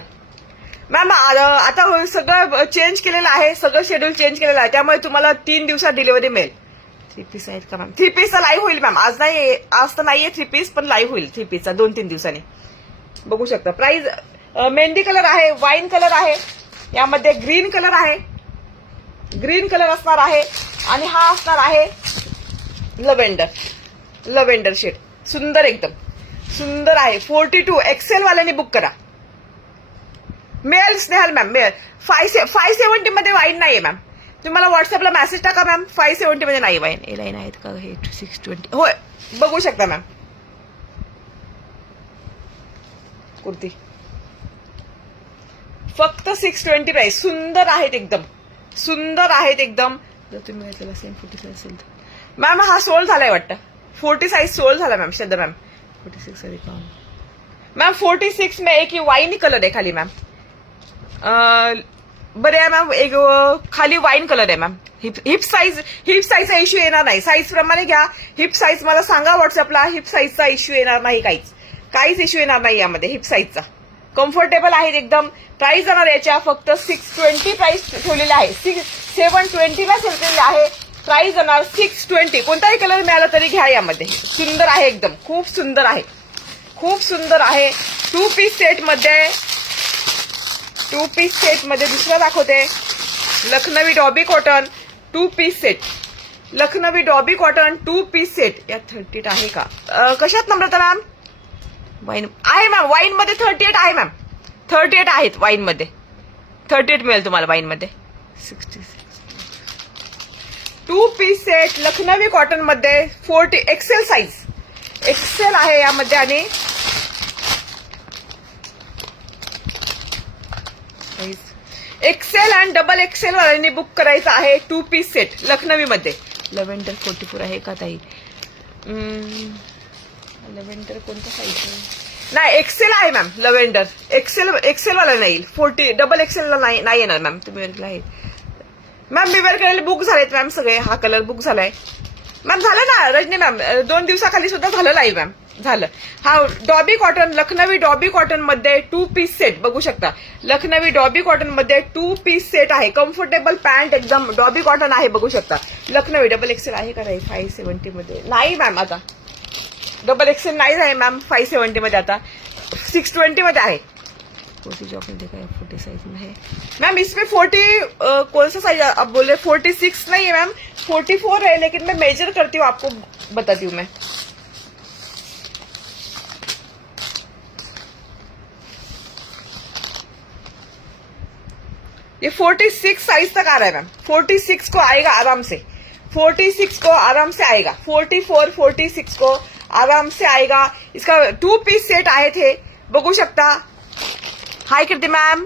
मॅम. आता सगळं चेंज केलेलं आहे. सगळं शेड्यूल चेंज केलेलं आहे. त्यामुळे तुम्हाला 3 दिवसात डिलिव्हरी मिळेल. 3 पीस आहेत का मॅम? 3 पीसचा लाईव्ह होईल मॅम. आज तर नाहीये 3 पीस, पण लाईव्ह होईल 3 पीसचा 2-3 दिवसांनी. बघू शकता. प्राइस मेहंदी कलर आहे. वाईन कलर आहे. यामध्ये ग्रीन कलर आहे. ग्रीन कलर असणार आहे. आणि हा असणार आहे लव्हेंडर शेड. सुंदर एकदम सुंदर आहे. 42 एक्सेल वाल्यांनी बुक करा. मिळेल स्नेहल मॅम मिळेल. 570 मध्ये वाईन नाहीये मॅम. तुम्हाला व्हॉट्सअपला मेसेज टाका मॅम. 570 मध्ये नाही वाईन. ए लाईन आहेत का? हे 620 होय. बघू शकता मॅम. कुर्ती फक्त 620 प्राइस. सुंदर आहेत एकदम. जर तुम्ही घेतलेला सेम 40 साईज असेल तर मॅम हा सोल्ड झालाय वाटतं. 40 साईज सोल्ड झाला मॅम. श्रद्धा मॅम 46 मॅम. 46 में एक ही वाईन कलर आहे खाली मॅम. बरे आहे मॅम. एक खाली वाईन कलर आहे मॅम. हिप साईजचा इश्यू येणार नाही. साईज प्रमाणे घ्या. हिप साईज मला सांगा व्हॉट्सअपला. हिप साईजचा इश्यू येणार नाही. काहीच इश्यू येणार नाही यामध्ये. हिप साईजचा कम्फर्टेबल आहेत एकदम. प्राइस जाणार याच्या फक्त 620 प्राइस ठेवलेली आहे. 720 ला सेल केलेली आहे. प्राइस जाणार 620. कोणताही कलर मिळाला तरी घ्या. यामध्ये सुंदर आहे एकदम. खूप सुंदर आहे. खूप सुंदर आहे. 2 पीस सेट मध्ये दुसरा दाखवते. Lucknowi dobby cotton 2 piece set. Lucknowi dobby cotton 2 piece set. या 38 आहे का? कशात नम्रता मॅम? वाईन आहे मॅम. वाईन मध्ये 38 आहे मॅम. 38 आहेत वाईन मध्ये. 38 मिळेल तुम्हाला वाईन मध्ये. 66 2 पीस सेट लखनवी कॉटन मध्ये 40 एक्सेल साईज. एक्सेल आहे यामध्ये आणि एक्सेल आणि डबल एक्सेल वाल्यांनी बुक करायचं आहे 2 पीस सेट लखनवी मध्ये. लव्हेंडर 44 आहे का ताई? लव्हेंडर कोणतं साईज? नाही, एक्सेल आहे मॅम. लव्हेंडर एक्सेल वाला नाही. 40 डबल एक्सेल ला नाही येणार मॅम. तुम्ही आहे मॅम. मी वेअर केलेले बुक झालेत मॅम सगळे. हा कलर बुक झालाय मॅम. झालं ना रजनी मॅम? 2 दिवसाखाली सुद्धा झालं लाईव्ह मॅम. झालं. हा dobby cotton Lucknowi dobby cotton मध्ये 2 पीस सेट बघू शकता. लखनवी डॉबी कॉटन मध्ये 2 पीस सेट आहे. कम्फर्टेबल पॅन्ट एकदम डॉबी कॉटन आहे बघू शकता. लखनवी डबल एक्सेल आहे का नाही? 570 मध्ये नाही मॅम. आता डबल एक्सेल नाही आहे मॅम 570 मध्ये. आता 620 मध्ये आहे. 40 जॉब में देखा है 40 साइज में है मैम. इसमें 40 कौन सा साइज आप बोल रहे? 46 नहीं है मैम, 44 है. लेकिन मैं मेजर करती हूँ, आपको बताती हूँ मैं. ये 46 साइज तक आ रहा है मैम. 46 को आएगा आराम से. 46 को आराम से आएगा. 44 46 को आराम से आएगा. इसका 2 पीस सेट आए थे बघू शकता. Hi Kirti ma'am.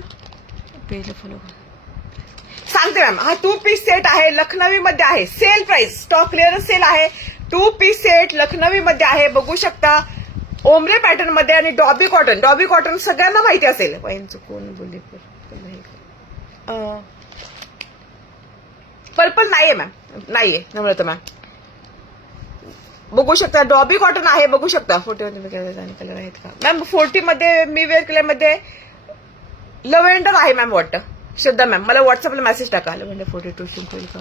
सांगते मॅम. हा 2 पीस सेट आहे. लखनवी मध्ये आहे. Sale price stock clearance sale आहे. 2 पीस सेट लखनवी मध्ये आहे बघू शकता. ओमरे पॅटर्न मध्ये आणि डॉबी कॉटन. डॉबी कॉटन सगळ्यांना माहिती असेल. वाईनचं कोण बोलले? पर्पल नाहीये मॅम. नाहीये नम्रता मॅम. बघू शकता डॉबी कॉटन आहे बघू शकता. 40 मध्ये कलर आहेत का मॅम? 40 मध्ये मी वेअर केल्यामध्ये लव्हेंडर आहे मॅम वाटतं. श्रद्धा मॅम मला व्हॉट्सअपला मेसेज टाका. लव्हेंडर 42 श्रिंक होईल का?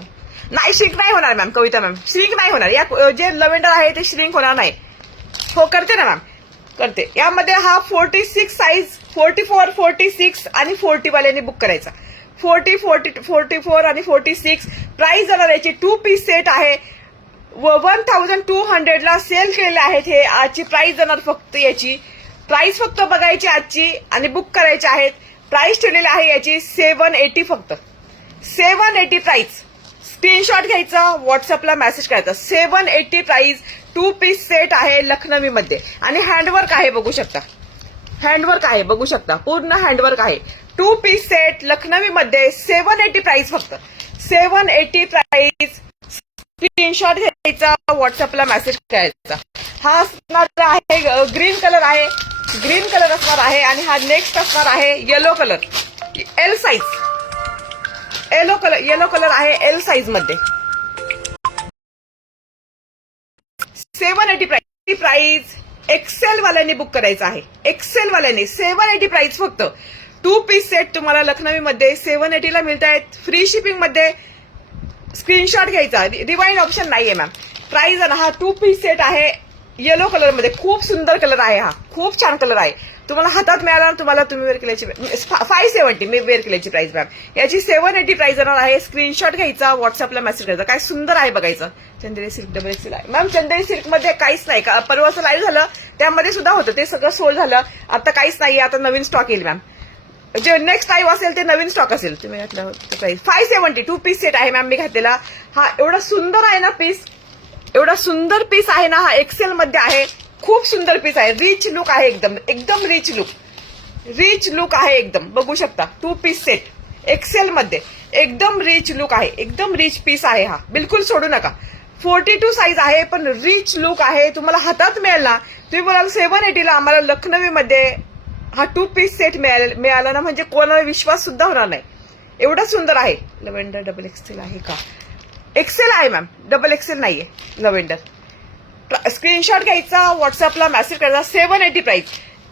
नाही, श्रिंक नाही होणार मॅम. कविता मॅम श्रिंक नाही होणार. या जे लव्हेंडर आहे ते श्रिंक होणार नाही. हो करते ना मॅम, करते. यामध्ये हा 46 साईज 44 46 आणि 40 वाल्यांनी बुक करायचा. 40 44 आणि 46 प्राइस जाणार याची. 2 पीस सेट आहे. 1200 ला सेल केलेले आहेत हे. आजची प्राइस जाणार फक्त याची. प्राइस फक्त बघायची आजची आणि बुक करायची आहेत. प्राइस ठेवलेली आहे याची 780 फक्त. 780 प्राइस. स्क्रीनशॉट घ्यायचा, व्हॉट्सअपला मेसेज करायचा. 780 प्राइस. 2 पीस सेट आहे लखनवी मध्ये आणि हँडवर्क आहे बघू शकता. हँडवर्क आहे बघू शकता. पूर्ण हँडवर्क आहे. 2 पीस सेट लखनवी मध्ये 780 प्राइस फक्त. 780 प्राइस. स्क्रीनशॉट घ्यायचा, व्हॉट्सअपला मेसेज करायचा. हा असणार आहे ग्रीन कलर आहे. ग्रीन कलर असणार आहे आणि हा नेक्स्ट असणार आहे yellow colour. L size. Yellow colour आहे एल साईज मध्ये. 780 प्राइस. एक्सेल वाल्यांनी बुक करायचं आहे. एक्सेल वाल्यांनी 780 प्राइस फक्त. 2 पीस सेट तुम्हाला लखनवी मध्ये 780 ला मिळत आहेत. फ्री शिपिंग मध्ये. स्क्रीनशॉट घ्यायचा. रिवाइंड ऑप्शन नाहीये मॅम. प्राइस हा 2 पीस सेट आहे येलो कलर मध्ये. खूप सुंदर कलर आहे हा. खूप छान कलर आहे. तुम्हाला हातात मिळाला. तुम्ही वेअर केल्याची 570 मी वेअर केल्याची प्राइस मॅम. याची 780 प्राइस जाणार आहे. स्क्रीनशॉट घ्यायचा, व्हॉट्सअपला मेसेज करायचा. काय सुंदर आहे बघायचं. चंदेरी सिल्क डबल एक्सेल आहे मॅम. चंदेरी सिल्क मध्ये काहीच नाही. परवाचं लाईव्ह झालं त्यामध्ये सुद्धा होतं. ते सगळं सोल्ड झालं. आता काहीच नाहीये. आता नवीन स्टॉक येईल मॅम. जे नेक्स्ट लाईव्ह असेल ते नवीन स्टॉक असेल. तुम्ही घातलं प्राइस 570. 2 पीस सेट आहे मॅम मी घातलेला. हा एवढा सुंदर आहे ना पीस. एवढा सुंदर पीस आहे ना. हा एक्सेल मध्ये आहे. खूप सुंदर पीस आहे. रिच लुक आहे एकदम. एकदम रिच लुक. रिच लुक आहे एकदम बघू शकता. 2 पीस सेट एक्सेल मध्ये एकदम रिच लुक आहे. एकदम रिच पीस आहे हा. बिलकुल सोडू नका. 42 साईज आहे पण रिच लुक आहे. तुम्हाला हातात मिळेल ना. तुम्ही बोलाल 780 ला आम्हाला लखनवी मध्ये हा 2 पीस सेट मिळाला ना म्हणजे कोणाला विश्वास सुद्धा होणार नाही. एवढा सुंदर आहे. लव्हेंडर डबल एक्सेल आहे का? एक्सेल आहे मॅम. डबल एक्सेल नाहीये लव्हेंडर. स्क्रीनशॉट घ्यायचा, व्हॉट्सअपला मेसेज करायचा. 780 प्राइस.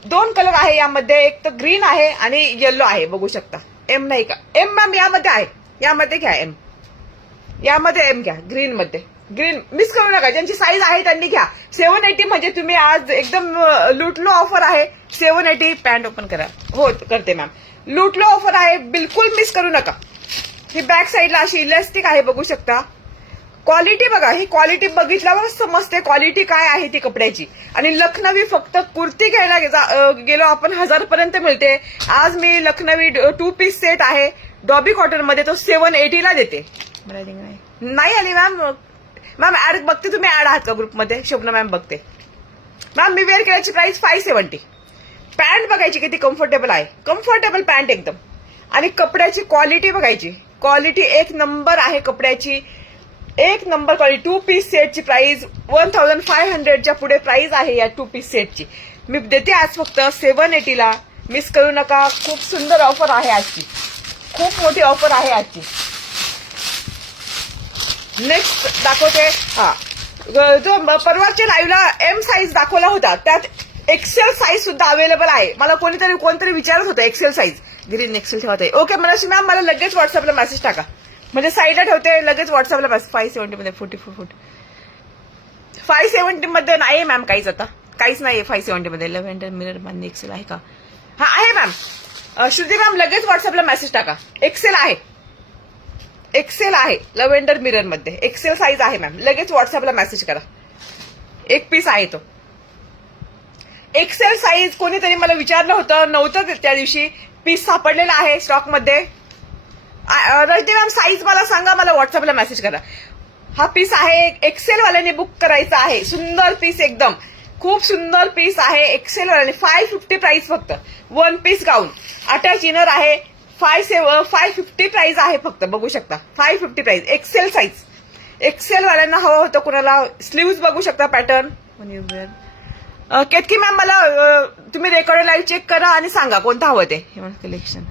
2 कलर आहे यामध्ये. एक तर ग्रीन आहे आणि येलो आहे बघू शकता. एम नाही का? एम मॅम यामध्ये आहे. यामध्ये घ्या एम. यामध्ये एम घ्या ग्रीन मध्ये. ग्रीन मिस करू नका. ज्यांची साईज आहे त्यांनी घ्या. 780 म्हणजे तुम्ही आज एकदम लुटलो ऑफर आहे. 780 पॅन्ट ओपन करा. हो करते मॅम. लुटलो ऑफर आहे, बिलकुल मिस करू नका. ही बॅक साईडला अशी इलास्टिक आहे, बघू शकता. क्वालिटी बघा, ही क्वालिटी बघितल्यावर समजते क्वालिटी काय आहे ती कपड्याची. आणि लखनवी फक्त कुर्ती घ्यायला गेलो आपण 1000 पर्यंत मिळते. आज मी लखनवी 2 पीस सेट आहे डॉबी कॉटन मध्ये, तो 780 ला देते. नाही आली मॅम. मॅम ऍड बघते, तुम्ही ऍड आहात का ग्रुपमध्ये? शोभना मॅम बघते. मॅम मी वेअर केल्याची प्राइस 570. पॅन्ट बघायची किती कम्फर्टेबल आहे, कम्फर्टेबल पॅन्ट एकदम. आणि कपड्याची क्वालिटी बघायची, क्वालिटी एक नंबर आहे कपड्याची, एक नंबर क्वालिटी. 2 पीस सेटची प्राइस 1500च्या पुढे प्राइस आहे या 2 पीस सेटची. मी देते आज फक्त 780 ला. मिस करू नका. खूप सुंदर ऑफर आहे आजची, खूप मोठी ऑफर आहे आजची. नेक्स्ट दाखवते. हा जो परवाच्या लाईव्हला एम साईज दाखवला होता त्यात एक्सेल साईज सुद्धा अवेलेबल आहे. मला कोणतरी विचारत होतं एक्सेल साईज. ग्रीन एक्सेल ठेवत आहे. ओके मनाशी मॅम, मला लगेच व्हॉट्सअपला मेसेज टाका, म्हणजे साईडला ठेवते, लगेच व्हॉट्सअपला मेसेज. 570 मध्ये 44 फूट. 570 मध्ये नाही मॅम काहीच, आता काहीच नाहीये 570 मध्ये. लेव्हेंडर मिरर मान्य एक्सेल आहे का? हा आहे मॅम. श्रुती मॅम लगेच व्हॉट्सअपला मेसेज टाका. एक्सेल आहे, एक्सेल आहे लव्हेंडर मिरर मध्ये. एक्सेल साईज आहे मॅम. लगेच व्हॉट्सअपला मेसेज करा. एक पीस आहे तो एक्सेल साईज. कोणीतरी मला विचारलं होतं, नव्हतं त्या दिवशी. पीस सापडलेला आहे स्टॉक मध्ये. रजनी मॅम साईज मला सांगा, मला व्हॉट्सअपला मेसेज करा. हा पीस आहे, एक्सेल वाल्याने बुक करायचा आहे. सुंदर पीस, एकदम खूप सुंदर पीस आहे एक्सेल वाल्याने. 550 प्राइस फक्त. 1 पीस गाऊन अटॅच इनर आहे. 550 प्राइस आहे फक्त, बघू शकता. 550 प्राइस एक्सेल साईज. एक्सेल वाल्यांना हवं होतं कुणाला. स्लीव्ज बघू शकता पॅटर्न. केतकी मॅम मला तुम्ही रेकॉर्ड लाईव्ह चेक करा आणि सांगा कोणतं हवं ते कलेक्शन.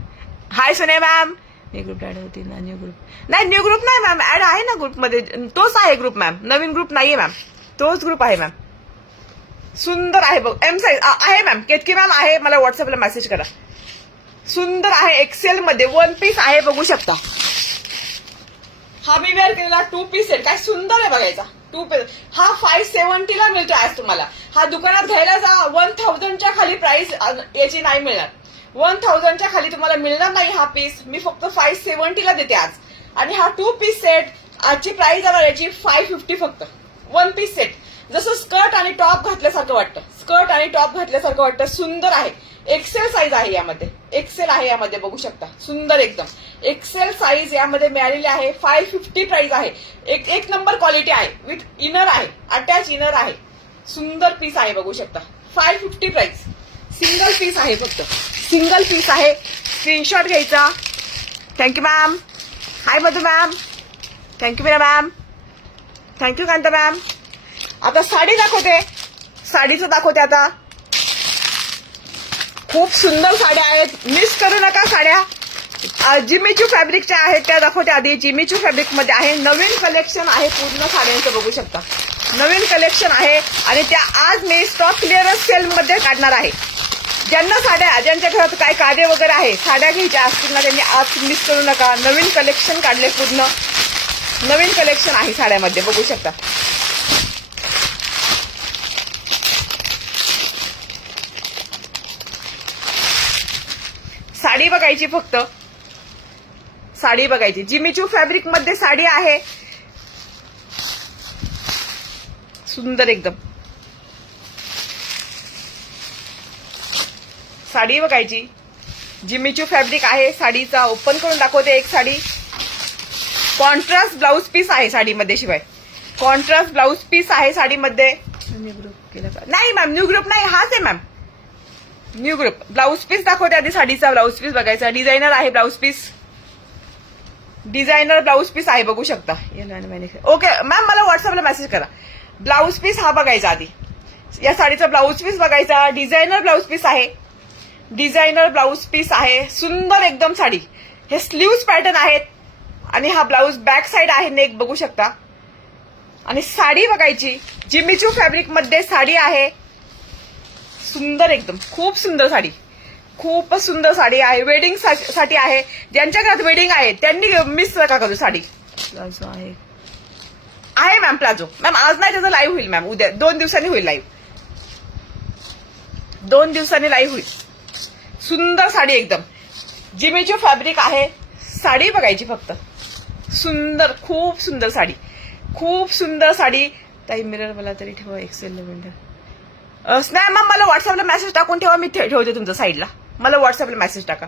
हाय सोने मॅम. न्यू ग्रुप ऍड होती ना? न्यू ग्रुप नाही, न्यू ग्रुप नाही मॅम. ऍड आहे ना ग्रुपमध्ये, तोच आहे ग्रुप मॅम. नवीन ग्रुप नाहीये मॅम, तोच ग्रुप आहे मॅम. सुंदर आहे बघ. एम साईज आहे मॅम. केतकी मॅम आहे, मला व्हॉट्सअपला मेसेज करा. सुंदर आहे एक्सेल मध्ये. 1 पीस आहे, बघू शकता. हा मी वेअर केलेला 2 पीस सेट. काय सुंदर आहे बघायचा. 2 पीस हा 570 ला मिळतो आज तुम्हाला. हा दुकानात घ्यायला जा, 1000च्या खाली प्राइस याची नाही मिळणार. 1000च्या खाली तुम्हाला मिळणार नाही हा पीस. मी फक्त 570 ला देते आज. आणि हा 2 पीस सेट आजची प्राइस आहे याची 550 फक्त. 1 पीस सेट. जसं स्कर्ट आणि टॉप घातल्यासारखं वाटतं, स्कर्ट आणि टॉप घातल्यासारखं वाटतं. सुंदर आहे. एक्सेल साईज आहे यामध्ये, एक्सेल आहे यामध्ये, बघू शकता. सुंदर एकदम एक्सेल साईज यामध्ये मिळालेली आहे. 550 प्राइस आहे. एक नंबर क्वालिटी आहे. विथ इनर आहे, अटॅच इनर आहे. सुंदर पीस आहे, बघू शकता. 550 प्राइस. सिंगल पीस आहे फक्त, सिंगल पीस आहे. स्क्रीनशॉट घ्यायचा. Thank you ma'am. Hi Madhu ma'am. Thank you Meera ma'am. Thank you Kanta ma'am. आता साडी दाखवते. साडीचं दाखवते आता. खूप सुंदर साड्या आहेत, मिस करू नका साड्या. जिमीचू फॅब्रिकच्या आहेत त्या दाखवते आधी. जिमीचू फॅब्रिक मध्ये आहे. नवीन कलेक्शन आहे पूर्ण साड्यांचं, बघू शकता. नवीन कलेक्शन आहे आणि त्या आज मी स्टॉक क्लिअरन्स सेल मध्ये काढणार आहे. ज्यांना साड्या, ज्यांच्या घरात काय कार्य वगैरे आहे, साड्या घ्यायच्या असतील ना, त्यांनी आज मिस करू नका. नवीन कलेक्शन काढले, पूर्ण नवीन कलेक्शन आहे साड्यामध्ये, बघू शकता. साडी बघायची फक्त, साडी बघायची. जिमीचू फॅब्रिक मध्ये साडी आहे. सुंदर एकदम साडी बघायची. जिमीचू फॅब्रिक आहे. साडीचा ओपन करून दाखवते एक साडी. कॉन्ट्रास्ट ब्लाउज पीस आहे साडीमध्ये. शिवाय कॉन्ट्रास्ट ब्लाउज पीस आहे साडीमध्ये. न्यू ग्रुप केला का? नाही मॅम, न्यू ग्रुप नाही, हाच आहे ma'am. New group. Blouse piece दाखवते आधी. साडीचा ब्लाउज पीस बघायचा. डिझायनर आहे blouse piece. Designer blouse piece आहे, बघू शकता. ओके मॅम, मला व्हॉट्सअपला मेसेज करा. ब्लाउज पीस हा बघायचा आधी. या साडीचा ब्लाउज पीस बघायचा. डिझायनर ब्लाउज पीस आहे. डिझायनर ब्लाउज पीस आहे. सुंदर एकदम साडी. हे स्लीव्स पॅटर्न आहेत आणि हा ब्लाउज बॅक साइड आहे. नेक बघू शकता. आणि साडी बघायची. जिमीचू फॅब्रिक मध्ये साडी आहे. सुंदर एकदम, खूप सुंदर साडी. खूपच सुंदर साडी आहे. वेडिंग साठी आहे. ज्यांच्या घरात वेडिंग आहे त्यांनी मिस नका करू साडी. आहे आहे मॅम प्लाझो. मॅम आज नाही, त्याचं लाईव्ह होईल मॅम, उद्या 2 दिवसांनी होईल लाईव्ह. 2 दिवसांनी लाईव्ह होईल. सुंदर साडी एकदम जिमीचू फॅब्रिक आहे. साडी बघायची फक्त. सुंदर, खूप सुंदर साडी, खूप सुंदर साडी. ताई मिरर मला तरी ठेवा एक्सेल लेव्हल. नाही मॅम, मला व्हॉट्सअपला मेसेज टाकून ठेवा, मी ठेवते तुमच्या साईडला. मला व्हॉट्सअपला मेसेज टाका.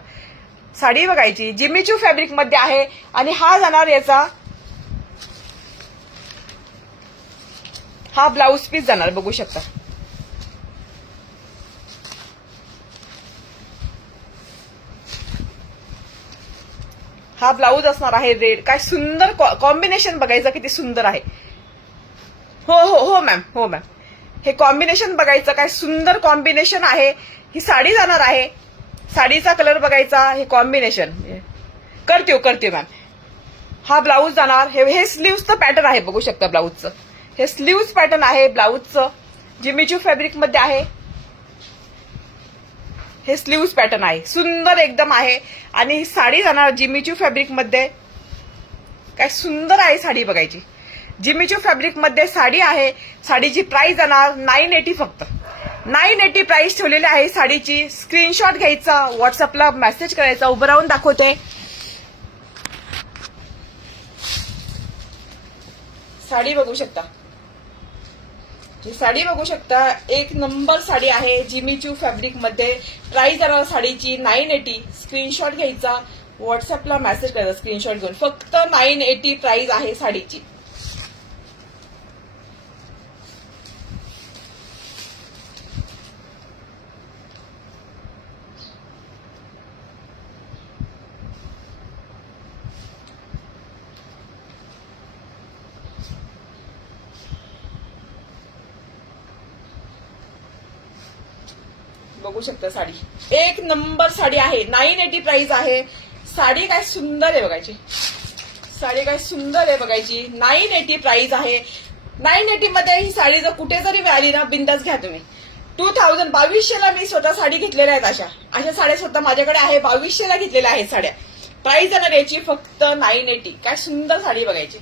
साडी बघायची जिमीचू फॅब्रिक मध्ये आहे. आणि हा जाणार याचा, हा ब्लाऊज पीस जाणार, बघू शकता. हा ब्लाऊज असणार आहे रेड. काय सुंदर कॉम्बिनेशन बघायचं, किती सुंदर आहे. हो हो हो मॅम, हो मॅम. हे कॉम्बिनेशन बघायचं, काय सुंदर कॉम्बिनेशन आहे. ही साडी जाणार आहे. साडीचा कलर बघायचा, हे कॉम्बिनेशन करते मॅम. हा ब्लाऊज जाणार. हे स्लीव्हचं पॅटर्न आहे, बघू शकता ब्लाऊजचं. हे स्लीव्ह पॅटर्न आहे ब्लाऊजचं, जिमीचू फॅब्रिक मध्ये आहे. हे स्लीव्ह पॅटर्न आहे, सुंदर एकदम आहे. आणि ही साडी जाणार जिमीचू फॅब्रिक मध्ये. काय सुंदर आहे साडी बघायची. जिमीचू फॅब्रिक मध्ये साडी आहे. साडीची प्राइस जाणार 980 फक्त. 980 प्राइस ठेवलेली आहे साडीची. स्क्रीनशॉट घ्यायचा, व्हॉट्सअपला मेसेज करायचा. उभं राहून दाखवते. साडी बघू शकता. ही साडी बघू शकता, एक नंबर साडी आहे जिमीचू फॅब्रिक मध्ये. प्राइस जाणार साडीची 980. स्क्रीनशॉट घ्यायचा, व्हॉट्सअपला मेसेज करायचा स्क्रीनशॉट घेऊन. फक्त 980 प्राइस आहे साडीची. बघू शकता साडी, एक नंबर साडी आहे. 980 प्राइस आहे. साडी काय सुंदर आहे बघायची. साडी काय सुंदर आहे बघायची. 980 प्राइस आहे. 980 मध्ये ही साडी जर कुठे जरी मिळाली ना, बिंदास घ्या तुम्ही. 2200ला मी स्वतः साडी घेतलेल्या आहेत. अशा साड्या स्वतः माझ्याकडे आहे. 2200ला घेतलेल्या आहेत साड्या. प्राइस जाणार याची फक्त 980. काय सुंदर साडी बघायची.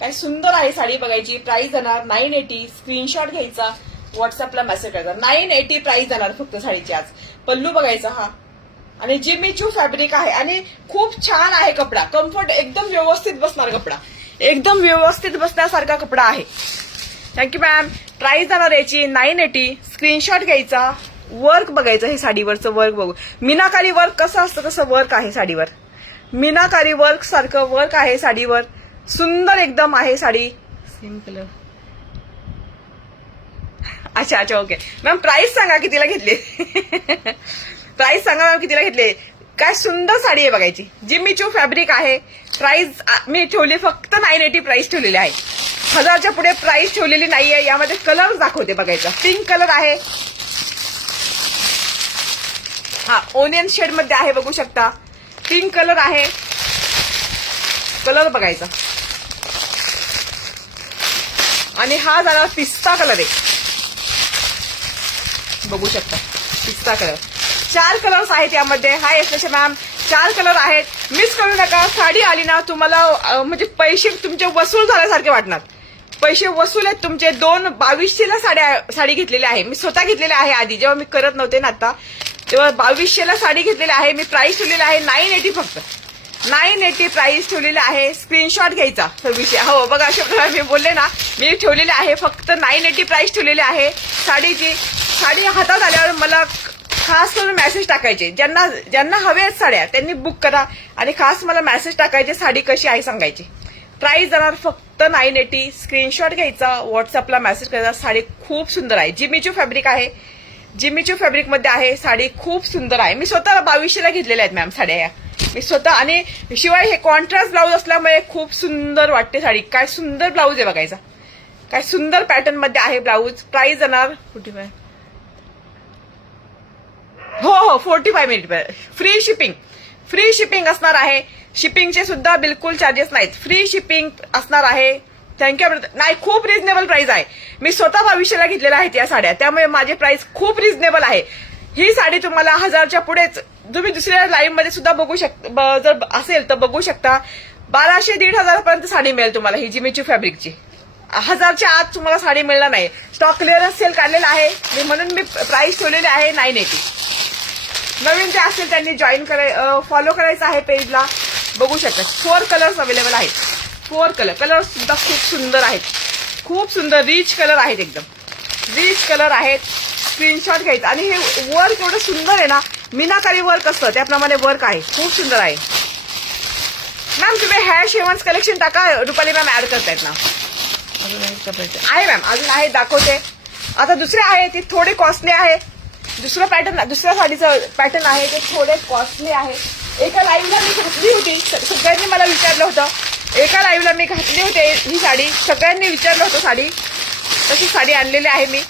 काय सुंदर आहे साडी बघायची. प्राइस जाणार 980. स्क्रीनशॉट घ्यायचा, व्हॉट्सअपला मेसेज करायचा. 980 प्राइस जाणार फक्त साडीची. आज पल्लू बघायचा हा. आणि जिमीचू फॅब्रिक आहे. आणि खूप छान आहे कपडा. कम्फर्ट, एकदम व्यवस्थित बसणार कपडा. एकदम व्यवस्थित बसण्यासारखा कपडा आहे. Thank you ma'am. प्राइस जाणार याची 980. स्क्रीनशॉट घ्यायचा, वर्क बघायचं. हे साडीवरचं वर्क बघू. मीनाकारी वर्क कसं असतं तसं वर्क आहे साडीवर. मीनाकारी वर्क सारखं वर्क आहे साडीवर. सुंदर एकदम आहे साडी. Same colour. अच्छा अच्छा, ओके मॅम. प्राइस सांगा कितीला घेतली. प्राइस सांगा मॅम कितीला घेतले. काय सुंदर साडी आहे बघायची. जिमीचू फॅब्रिक आहे. प्राइस मी ठेवली फक्त 980 प्राइस ठेवलेली आहे. 1000च्या पुढे प्राइस ठेवलेली नाहीये. यामध्ये कलर दाखवते बघायचा. पिंक कलर आहे. हा ओनियन शेड मध्ये आहे, बघू शकता. पिंक कलर आहे. कलर बघायचा. आणि हा झाला पिस्ता कलर आहे, बघू शकता. पिस्ता कलर. 4 कलर्स आहेत यामध्ये. हाय यशस्वी मॅम, 4 कलर आहेत. मिस करू नका. साडी आली ना तुम्हाला म्हणजे पैसे तुमचे वसूल झाल्यासारखे वाटणार. पैसे वसूल आहेत तुमचे. 2200ला साडी घेतलेली आहे. मी स्वतः घेतलेली आहे आधी, जेव्हा मी करत नव्हते ना आता, तेव्हा 2200ला साडी घेतलेली आहे मी. प्राइस ठेवलेली आहे 980 फक्त. 980 प्राइस ठेवलेली आहे. स्क्रीनशॉट घ्यायचा. 2600. हो बघा, अशा प्रकारे मी बोलले ना, मी ठेवलेली आहे फक्त 980 प्राइस ठेवलेली आहे साडीची. साडी हातात आल्यावर मला खास करून मेसेज टाकायचे. ज्यांना हवे आहेत साड्या त्यांनी बुक करा. आणि खास मला मेसेज टाकायचे, साडी कशी आहे सांगायची. प्राइस जाणार फक्त 980. स्क्रीनशॉट घ्यायचा, व्हॉट्सअपला मेसेज करायचा. साडी खूप सुंदर आहे. जिमीचू फॅब्रिक आहे. जिमीचू फॅब्रिक मध्ये आहे. साडी खूप सुंदर आहे. मी स्वतः 2200ला घेतलेल्या आहेत मॅम साड्या या मी स्वतः. आणि शिवाय हे कॉन्ट्रास्ट ब्लाऊज असल्यामुळे खूप सुंदर वाटते साडी. काय सुंदर ब्लाऊज आहे बघायचा. काय सुंदर पॅटर्न मध्ये आहे ब्लाऊज. प्राइस जाणार 45. हो हो 45 minute. Free shipping. Free shipping असणार आहे. शिपिंगचे सुद्धा बिलकुल चार्जेस नाहीत. फ्री शिपिंग असणार आहे. थँक्यू. नाही, खूप रिझनेबल प्राइस आहे. मी स्वतः 2200ला घेतलेल्या आहेत या साड्या, त्यामुळे माझे प्राइस खूप रिझनेबल आहे. ही साडी तुम्हाला 1000च्या पुढेच. तुम्ही दुसऱ्या लाईव्ह मध्ये सुद्धा बघू शकता, जर असेल तर बघू शकता. 1200-1500 पर्यंत साडी मिळेल तुम्हाला ही जिमीचू फॅब्रिकची. 1000च्या आत तुम्हाला साडी मिळणार नाही. स्टॉक क्लिअरन्स सेल काढलेला आहे म्हणून मी प्राइस ठेवलेली आहे 980. नवीन जे असेल त्यांनी फॉलो करायचं आहे पेजला. बघू शकता 4 कलर्स अवेलेबल आहेत. 4 कलर सुद्धा खूप सुंदर आहेत. खूप सुंदर रिच कलर आहेत. एकदम रिच कलर आहेत. स्क्रीनशॉट घ्यायचा. आणि हे वर्क एवढं सुंदर आहे ना. मीनाकारी वर्क असतं त्याप्रमाणे वर्क आहे. खूप सुंदर आहे. मॅम तुम्ही हॅर शेवन्स कलेक्शन टाका. रुपाली मॅम ऍड करतायत ना. आहे मॅम अजून आहे दाखवते. आता दुसरे आहे ते थोडे कॉस्टली आहे. दुसऱ्या साडीचं पॅटर्न आहे ते थोडे कॉस्टली आहे. एका लाईव्हला मी घातली होती. सगळ्यांनी मला विचारलं होतं. एका लाईव्हला मी घातली होते ही साडी. सगळ्यांनी विचारलं होतं साडी. तशी साडी आणलेली आहे मी.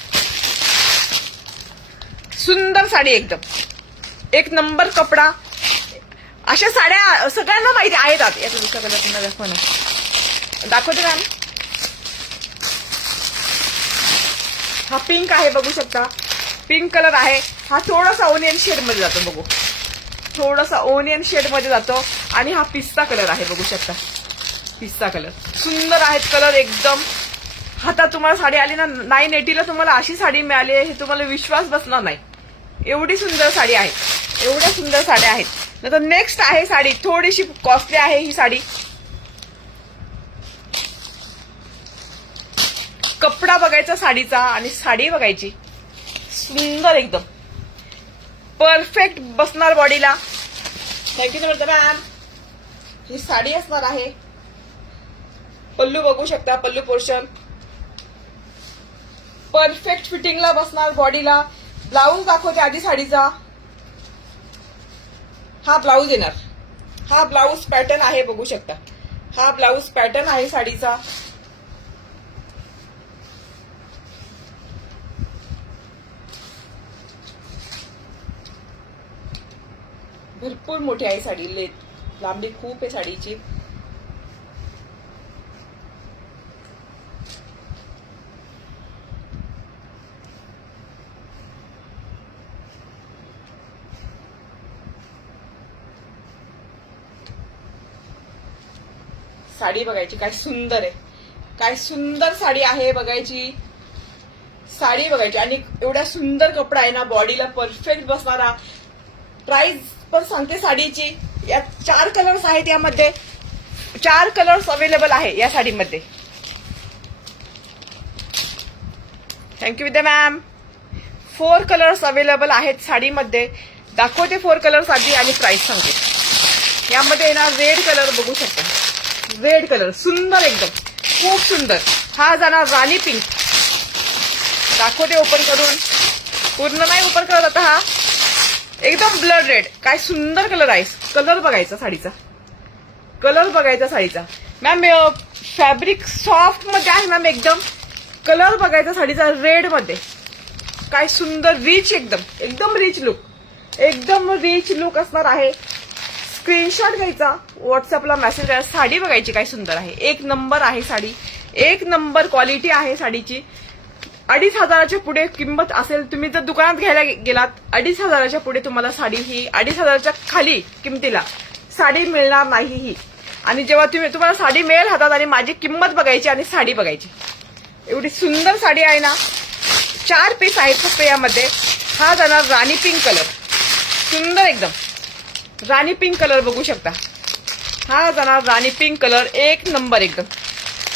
सुंदर साडी एकदम एक नंबर कपडा. अशा साड्या सगळ्यांना माहिती आहेत. याचा दुसरा कलर तुम्हाला दाखवते मॅम. हा पिंक आहे बघू शकता. पिंक कलर आहे. हा थोडासा ओनियन शेड मध्ये जातो. बघू थोडासा ओनियन शेड मध्ये जातो. आणि हा पिस्ता कलर आहे बघू शकता. पिस्ता कलर सुंदर आहेत कलर एकदम. हातात तुम्हाला साडी आली ना 980ला तुम्हाला अशी साडी मिळाली हे तुम्हाला विश्वास बसणार नाही. एवढी सुंदर साडी आहे. एवढ्या सुंदर साड्या आहेत. नंतर नेक्स्ट आहे साडी थोडीशी कॉस्टली आहे ही साडी. कपडा बघायचा साडीचा आणि साडी बघायची. सुंदर एकदम परफेक्ट बसणार बॉडीला. थँक्यू म्हणतो मॅम. ही साडी असणार आहे. पल्लू बघू शकता. पल्लू पोर्शन परफेक्ट फिटिंगला बसणार बॉडीला. ब्लाऊज दाखवते आधी साडीचा. हा ब्लाऊज येणार. हा ब्लाऊज पॅटर्न आहे बघू शकता. हा ब्लाऊज पॅटर्न आहे साडीचा. भरपूर मोठी आहे साडी. लांबी खूप आहे साडीची. साडी बघायची काय सुंदर आहे. काय सुंदर साडी आहे बघायची. साडी बघायची आणि एवढा सुंदर कपडा आहे ना बॉडीला परफेक्ट बसणारा. प्राइस पण सांगते साडीची. यात 4 कलर्स आहेत. यामध्ये 4 कलर्स अवेलेबल आहे या साडीमध्ये. थँक्यू विद्या मॅम. 4 कलर्स अवेलेबल आहेत साडीमध्ये. दाखवते 4 कलर्स आधी आणि प्राइस सांगते. यामध्ये येणार रेड कलर बघू शकता. रेड कलर सुंदर एकदम खूप सुंदर. हा जाणार राणी पिंक. दाखवते ओपन करून. पूर्ण नाही ओपन करत आता. हा एकदम ब्लड रेड. काय सुंदर कलर आहे. कलर बघायचा साडीचा. कलर बघायचा साडीचा. मॅम फॅब्रिक सॉफ्ट मध्ये आहे मॅम एकदम. कलर बघायचा साडीचा रेड मध्ये. काय सुंदर रिच एकदम रिच लुक. एकदम रिच लुक असणार आहे. स्क्रीनशॉट घ्यायचा. व्हॉट्सअपला मेसेज करायचा. साडी बघायची काय सुंदर आहे. एक नंबर आहे साडी. एक नंबर क्वालिटी आहे साडीची. 2500च्या पुढे किंमत असेल. तुम्ही जर दुकानात घ्यायला गेलात 2500च्या पुढे तुम्हाला साडी ही 2500च्या खाली किमतीला साडी मिळणार नाही ही. आणि जेव्हा तुम्हाला साडी मिळेल हातात आणि माझी किंमत बघायची आणि साडी बघायची. एवढी सुंदर साडी आहे ना. 4 पीस आहेत फक्त यामध्ये. हा जाणार राणी पिंक कलर. सुंदर एकदम राणी पिंक कलर बघू शकता. हा जाणार राणी पिंक कलर. एक नंबर एकदम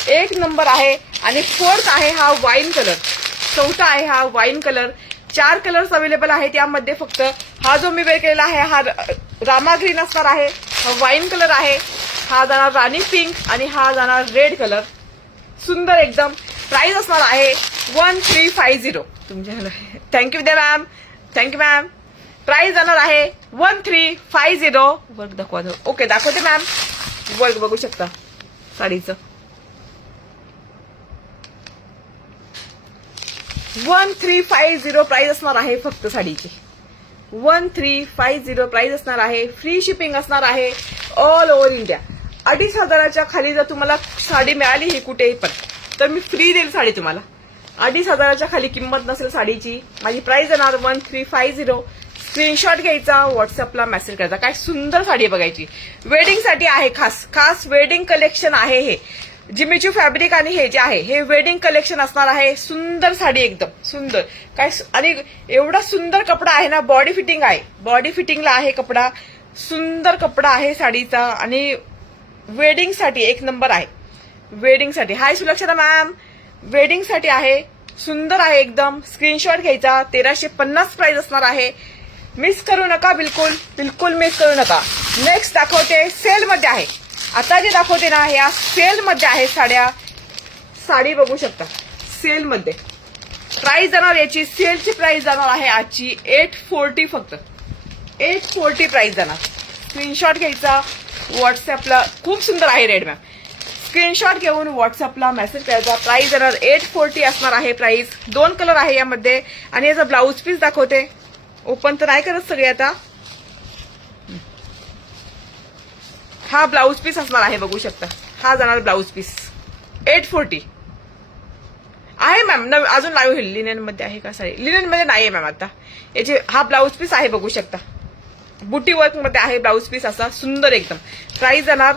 एक नंबर आहे. आणि 4th आहे हा वाईन कलर. 4था आहे हा वाईन कलर. 4 कलर्स अवेलेबल आहेत यामध्ये फक्त. हा जो मी वेअर केलेला आहे हा रामा ग्रीन असणार आहे. हा वाईन कलर आहे. हा जाणार राणी पिंक आणि हा जाणार रेड कलर. सुंदर एकदम. प्राइस असणार आहे 1350. तुमच्या थँक्यू द्या मॅम. Thank you ma'am. प्राइस जाणार आहे 1350. वर्क दाखवा. ओके दाखवते मॅम. वर्क बघू शकता साडीचं. 1350 प्राइस असणार आहे फक्त साडीची. 1350 प्राइस असणार आहे. फ्री शिपिंग असणार आहे ऑल ओव्हर इंडिया. 2500च्या खाली जर तुम्हाला साडी मिळाली ही कुठेही पण तर मी फ्री देईल साडी तुम्हाला. 2500च्या खाली किंमत नसेल साडीची. माझी प्राइस येणार 1350. स्क्रीनशॉट घ्यायचा, व्हॉट्सअपला मेसेज करायचा. काय सुंदर साडी बघायची, वेडिंगसाठी आहे. खास खास वेडिंग कलेक्शन आहे हे. जिमीचू फॅब्रिक आणि हे जे आहे हे वेडिंग कलेक्शन असणार आहे. सुंदर साडी, एकदम सुंदर. काय आणि एवढा सुंदर कपडा आहे ना, बॉडी फिटिंग आहे, बॉडी फिटिंगला आहे कपडा. सुंदर कपडा आहे साडीचा आणि वेडिंगसाठी एक नंबर आहे. वेडिंगसाठी. हाय सुलक्षणा मॅम, वेडिंगसाठी आहे. सुंदर आहे एकदम. स्क्रीनशॉट घ्यायचा. 1350 प्राइस असणार आहे. मिस करू नका, बिलकुल बिलकुल मिस करू नका. नेक्स्ट दाखवते, सेलमध्ये आहे. आता जे दाखवते ना या सेलमध्ये आहे साड्या. साडी बघू शकता सेलमध्ये. प्राइस जाणार याची, सेलची प्राइस जाणार आहे आजची 840, फक्त 840 प्राइस जाणार. स्क्रीनशॉट घ्यायचा, व्हॉट्सअपला. खूप सुंदर आहे रेड मॅम. स्क्रीनशॉट घेऊन व्हॉट्सअपला मेसेज करायचा. प्राइस येणार 840 असणार आहे प्राइस. 2 कलर आहे यामध्ये. आणि याचा ब्लाऊज पीस दाखवते. ओपन तर नाही करत सगळे आता. हा ब्लाऊज पीस असणार आहे, बघू शकता. हा जाणार ब्लाऊज पीस 840 आहे मॅम. अजून लाईव्ह होईल. लिनन मध्ये आहे का साडी? लिनन मध्ये नाहीये मॅम आता. याचे हा ब्लाऊज पीस आहे, बघू शकता. बुटी वर्क मध्ये आहे ब्लाऊज पीस असा सुंदर एकदम. प्राइस जाणार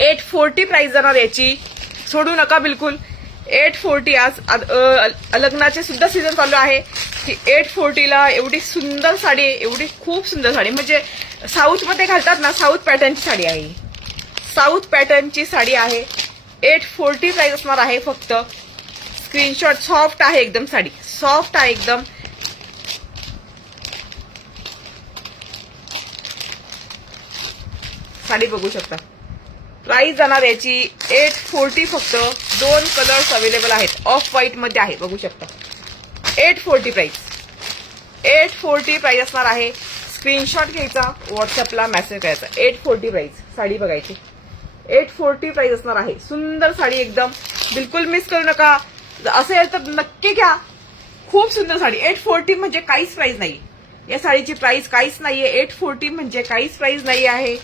840 प्राइस जाणार याची. सोडू नका बिलकुल. 840 आज लग्नाचे सुद्धा सीझन चालू आहे. 840 ला एवढी सुंदर साडी, एवढी खूप सुंदर साडी. म्हणजे साऊथ मध्ये घालतात ना, साऊथ पॅटर्नची साडी आहे. साऊथ पॅटर्नची साडी आहे. 840 प्राइस असणार आहे फक्त. स्क्रीनशॉट. सॉफ्ट आहे एकदम साडी, सॉफ्ट आहे एकदम. साडी बघू शकता. प्राइस जाणार याची 840 फक्त. 2 कलर्स अवेलेबल आहेत. ऑफ व्हाईट मध्ये आहे, बघू शकता. 840 प्राइस. 840 प्राइस असणार आहे. स्क्रीनशॉट घ्यायचा, व्हॉट्सअपला मेसेज करायचा. 840 प्राइस. साडी बघायची. 840 प्राइस असणार आहे. सुंदर साडी एकदम. बिलकुल मिस करू नका. असेल तर नक्की घ्या. खूप सुंदर साडी. 840 म्हणजे काहीच प्राइस नाही. या साडीची प्राइस काहीच नाहीये. 840 म्हणजे काहीच प्राइस नाही आहे.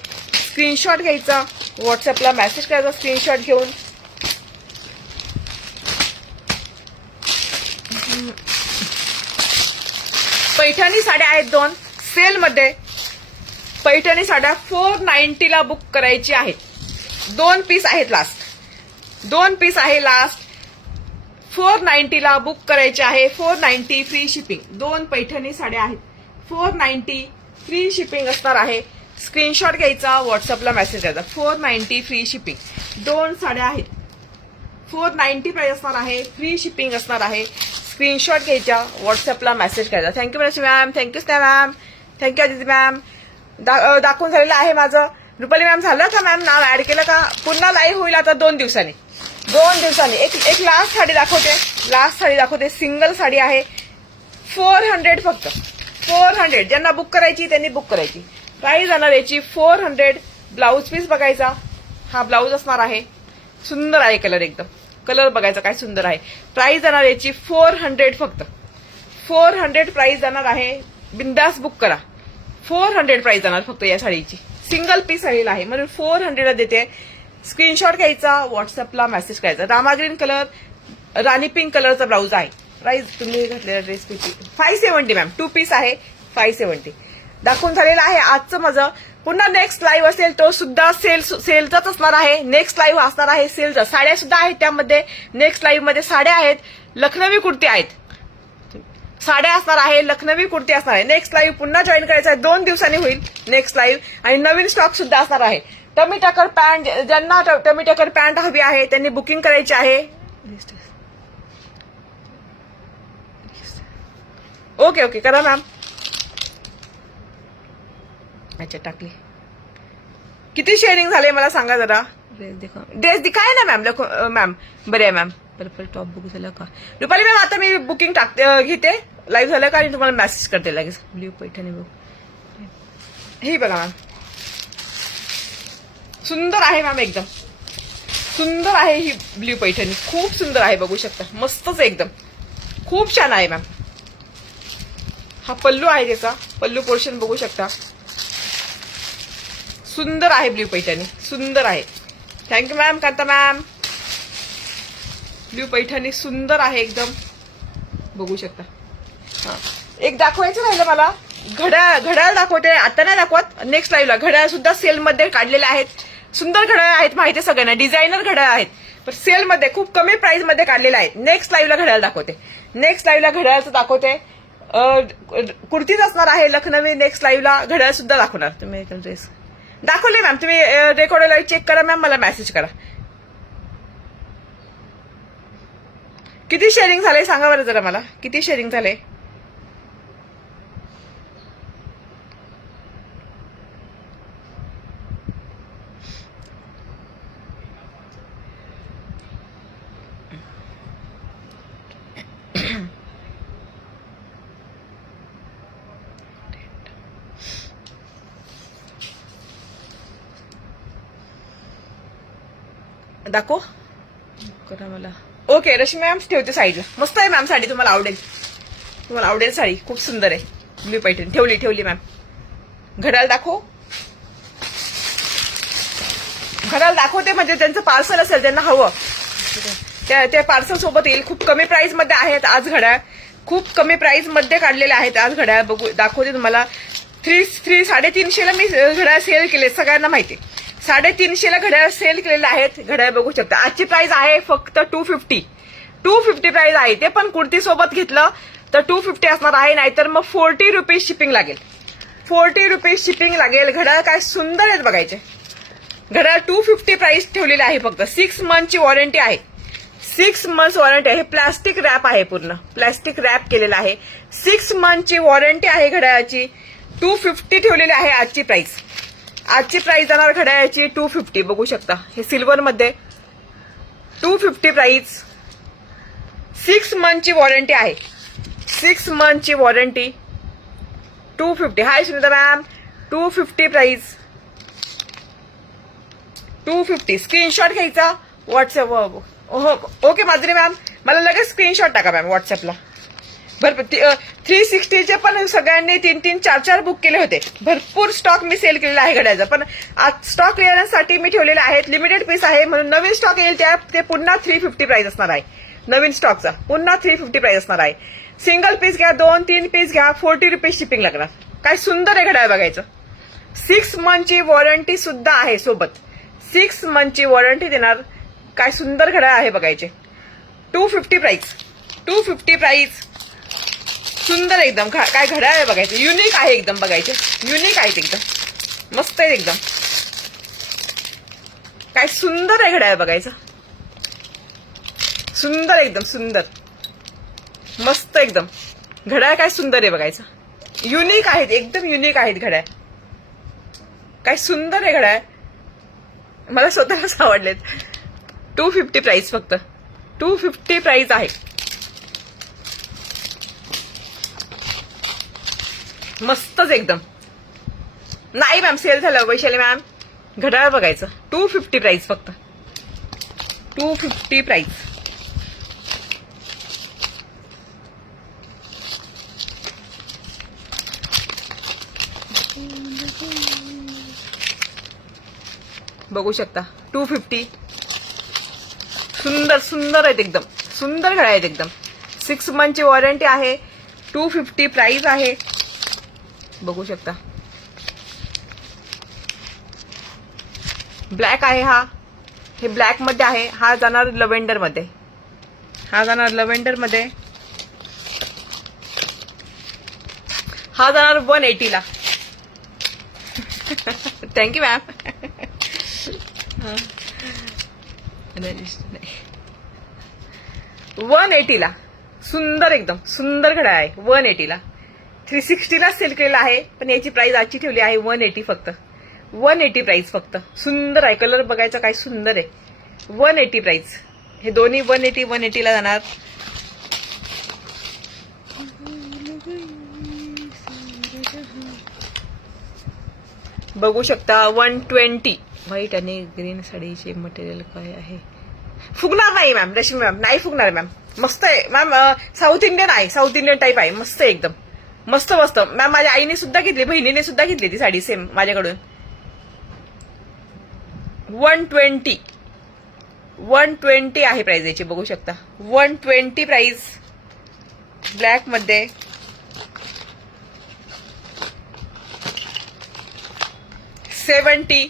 स्क्रीनशॉट घ्यायचा, व्हॉट्सअपला मेसेज करायचा. स्क्रीनशॉट घेऊन पैठणी साड्या आहेत 2 सेलमध्ये. पैठणी साड्या 490 ला बुक करायची आहेत. 2 पीस आहेत लास्ट. 2 पीस आहे लास्ट. 490 ला बुक करायचे आहे. 490 फ्री शिपिंग. 2 पैठणी साड्या आहेत. 490 फ्री शिपिंग असणार आहे. स्क्रीनशॉट घ्यायचा, व्हॉट्सअपला मेसेज करायचा. 490 फ्री शिपिंग. 2 साड्या आहेत. 490 प्राइस असणार आहे. फ्री शिपिंग असणार आहे. स्क्रीनशॉट घ्यायच्या, व्हॉट्सअपला मेसेज करायचा. Thank you ma'am. Thank you Sneha ma'am. Thank you Aditi ma'am. दाखवून झालेलं आहे माझं. रुपाली मॅम झालं का मॅम? नाव ऍड केलं का? पुन्हा लाईव्ह होईल आता 2 दिवसांनी. 2 दिवसांनी एक लास्ट साडी दाखवते. लास्ट साडी दाखवते. सिंगल साडी आहे. 400 फक्त. 400. ज्यांना बुक करायची त्यांनी बुक करायची. प्राइस जाणार याची 400. ब्लाऊज पीस बघायचा. हा ब्लाऊज असणार आहे. सुंदर आहे कलर एकदम. कलर बघायचा काय सुंदर आहे. प्राइस जाणार याची 400 फक्त. 400 प्राइस जाणार आहे. बिंदास बुक करा. 400 प्राइस जाणार फक्त या साडीची. सिंगल पीस आलेला आहे म्हणून 400 ला देते. स्क्रीनशॉट घ्यायचा, व्हॉट्सअपला मेसेज करायचा. रामा ग्रीन कलर, राणी पिंक कलरचा ब्लाऊज आहे. प्राइस तुम्ही घातलेला ड्रेस किती? 570 मॅम. 2 पीस आहे. 570 दाखवून झालेला आहे आजचं माझं. पुन्हा नेक्स्ट लाईव्ह असेल तो सुद्धा सेलचाच असणार आहे. नेक्स्ट लाईव्ह असणार आहे सेलचा. साड्या सुद्धा आहेत त्यामध्ये. नेक्स्ट लाईव्ह मध्ये साड्या आहेत. लखनवी कुर्ती आहेत. साड्या असणार आहे. लखनवी कुर्ती असणार आहे. नेक्स्ट लाईव्ह पुन्हा जॉईन करायचा आहे. 2 दिवसांनी होईल नेक्स्ट लाईव्ह. आणि नवीन स्टॉक सुद्धा असणार आहे. टमी टकर पॅन्ट, ज्यांना टमी टकर पॅन्ट हवी आहे त्यांनी बुकिंग करायची आहे. ओके ओके करा मॅम. अच्छा टाकली. किती शेअरिंग झाले मला सांगा जरा. ड्रेस दिखाय ना मॅम. मॅम बरे आहे मॅम. पर्पल टॉप बुक झालं का? रुपाली मॅम आता मी बुकिंग घेते. लाईव्ह झालं का आणि तुम्हाला मेसेज करते लगेच. Blue Paithani book. हे बघा मॅम. सुंदर आहे मॅम एकदम. सुंदर आहे ही ब्ल्यू पैठणी. खूप सुंदर आहे बघू शकता. मस्तच एकदम. खूप छान आहे मॅम. हा पल्लू आहे त्याचा. पल्लू पोर्शन बघू शकता. सुंदर आहे ब्ल्यू पैठणी. सुंदर आहे. Thank you ma'am. Kanta ma'am. Blue Paithani सुंदर आहे एकदम. बघू शकता. हा एक दाखवायचं राहिलं मला, घड्याळ दाखवते, आता नाही दाखवत, नेक्स्ट लाईव्हला घड्याळ सुद्धा सेलमध्ये काढलेले आहेत. सुंदर घड्याळ आहेत, माहिती आहे सगळ्यांना, डिझायनर घड्याळ आहेत, पण सेलमध्ये खूप कमी प्राइस मध्ये काढलेले आहेत. नेक्स्ट लाईव्हला घड्याळ दाखवते, नेक्स्ट लाईव्हला घड्याळचं दाखवते. कुर्तीच असणार आहे लखनवी. नेक्स्ट लाईव्हला घड्याळ सुद्धा दाखवणार. तुम्ही ड्रेस दाखवले मॅम, तुम्ही रेकॉर्ड चेक करा मॅम, मला मेसेज करा. किती शेअरिंग झाले सांगा बरं जरा मला, किती शेअरिंग झाले. दाखव करा मला. ओके रश्मी मॅम ठेवते साईडला. मस्त आहे मॅम साडी, तुम्हाला आवडेल, तुम्हाला आवडेल साडी, खूप सुंदर आहे. ब्लू पैठणी ठेवली मॅम. घड्याळ दाखव, घड्याळ दाखवते म्हणजे त्यांचं पार्सल असेल, त्यांना हवं त्या पार्सल सोबत येईल. खूप कमी प्राइस मध्ये आहेत आज घड्याळ, खूप कमी प्राइस मध्ये काढलेले आहेत आज घड्याळ. बघू दाखवते तुम्हाला. 350ला मी घड्याळ सेल केले, सगळ्यांना माहिती. 350ला घड्याळ सेल केलेले आहेत. घड्याळ बघू शकता. आजची प्राइस आहे फक्त 250 प्राइस आहे. ते पण कुर्ती सोबत घेतलं तर 250 असणार आहे, नाहीतर मग 40 रुपीज शिपिंग लागेल. 40 रुपीज शिपिंग लागेल. घड्याळ काय सुंदर आहेत बघायचे. घड्याळ 250 प्राइस ठेवलेली आहे फक्त. 6 मंथची वॉरंटी आहे, 6 मंथ्स वॉरंटी आहे. प्लास्टिक रॅप आहे, पूर्ण प्लास्टिक रॅप केलेला आहे. 6 मंथची वॉरंटी आहे घड्याळाची. 250 ठेवलेली आहे आजची प्राइस. आजची प्राइस जाणार घड्याळाची 250. बघू शकता हे सिल्वर मध्ये 250 प्राइस. 6 मंथची वॉरंटी आहे, 6 मंथची वॉरंटी. 250. हाय सुनीता मॅम. 250 प्राइस, 250. स्क्रीनशॉट घ्यायचा व्हॉट्सअप. ओके माधुरी मॅम, मला लगेच स्क्रीनशॉट टाका मॅम व्हॉट्सअपला. भरपूर 360चे पण सगळ्यांनी 3-3, 4-4 बुक केले होते. भरपूर स्टॉक मी सेल केलेला आहे घड्याळचा, पण आज स्टॉक क्लिअरन्ससाठी मी ठेवलेले आहेत. लिमिटेड पीस आहे म्हणून नवीन स्टॉक येईल ते पुन्हा 350 प्राइस असणार आहे. नवीन स्टॉकचा पुन्हा 350 प्राइस असणार आहे. सिंगल पीस घ्या, 2-3 पीस घ्या, 40 रुपीज शिपिंग लागणार. काय सुंदर आहे घड्याळ बघायचं. 6 मंथची वॉरंटी सुद्धा आहे सोबत. 6 मंथची वॉरंटी देणार. काय सुंदर घड्याळ आहे बघायचे. 250 प्राइस, 250 प्राइस. सुंदर एकदम. काय घड्याळ आहे बघायचं. युनिक आहे एकदम बघायचे. युनिक आहेत एकदम, मस्त आहे एकदम. काय सुंदर आहे घड्याळ बघायचं. सुंदर एकदम, सुंदर मस्त एकदम. घड्याळ काय सुंदर आहे बघायचं. युनिक आहेत, एकदम युनिक आहेत घड्याळ. काय सुंदर आहे घड्याळ. मला स्वतःलाच आवडलेत. 250 प्राइस फक्त. 250 प्राइस आहे. मस्तच एकदम. नाही मॅम सेल झालं वैशाली मॅम. घड्याळ बघायचं. 250 प्राइस फक्त. 250 प्राइस. बघू शकता 250. सुंदर सुंदर आहेत एकदम. सुंदर घड्याळ आहेत एकदम. 6 मंथची वॉरंटी आहे. 250 प्राइस आहे. बघू शकता. ब्लॅक आहे हा. हे ब्लॅक मध्ये आहे. हा जाणार लव्हेंडर मध्ये. हा जाणार लव्हेंडर मध्ये. हा जाणार 180ला. Thank you ma'am. 180ला. सुंदर एकदम सुंदर घड्याळ आहे. 180ला. 360ला सेल केलेला आहे, पण याची प्राइस आजची ठेवली आहे 180 फक्त. 180 प्राइस फक्त. सुंदर आहे. कलर बघायचा काय सुंदर आहे. 180 प्राइस. हे दोन्ही 180ला जाणार. बघू शकता 120. व्हाईट आणि ग्रीन साडीचे मटेरियल काय आहे. फुगणार नाही मॅम. रश्मी मॅम नाही फुगणार मॅम. मस्त आहे मॅम. साऊथ इंडियन आहे, साऊथ इंडियन टाईप आहे. मस्त आहे एकदम. मस्त मस्त मॅम. माझ्या आईने सुद्धा घेतली, बहिणीने सुद्धा घेतली ती साडी सेम माझ्याकडून. 120 आहे प्राइस याची. बघू शकता 120 प्राइस. ब्लॅक मध्ये 70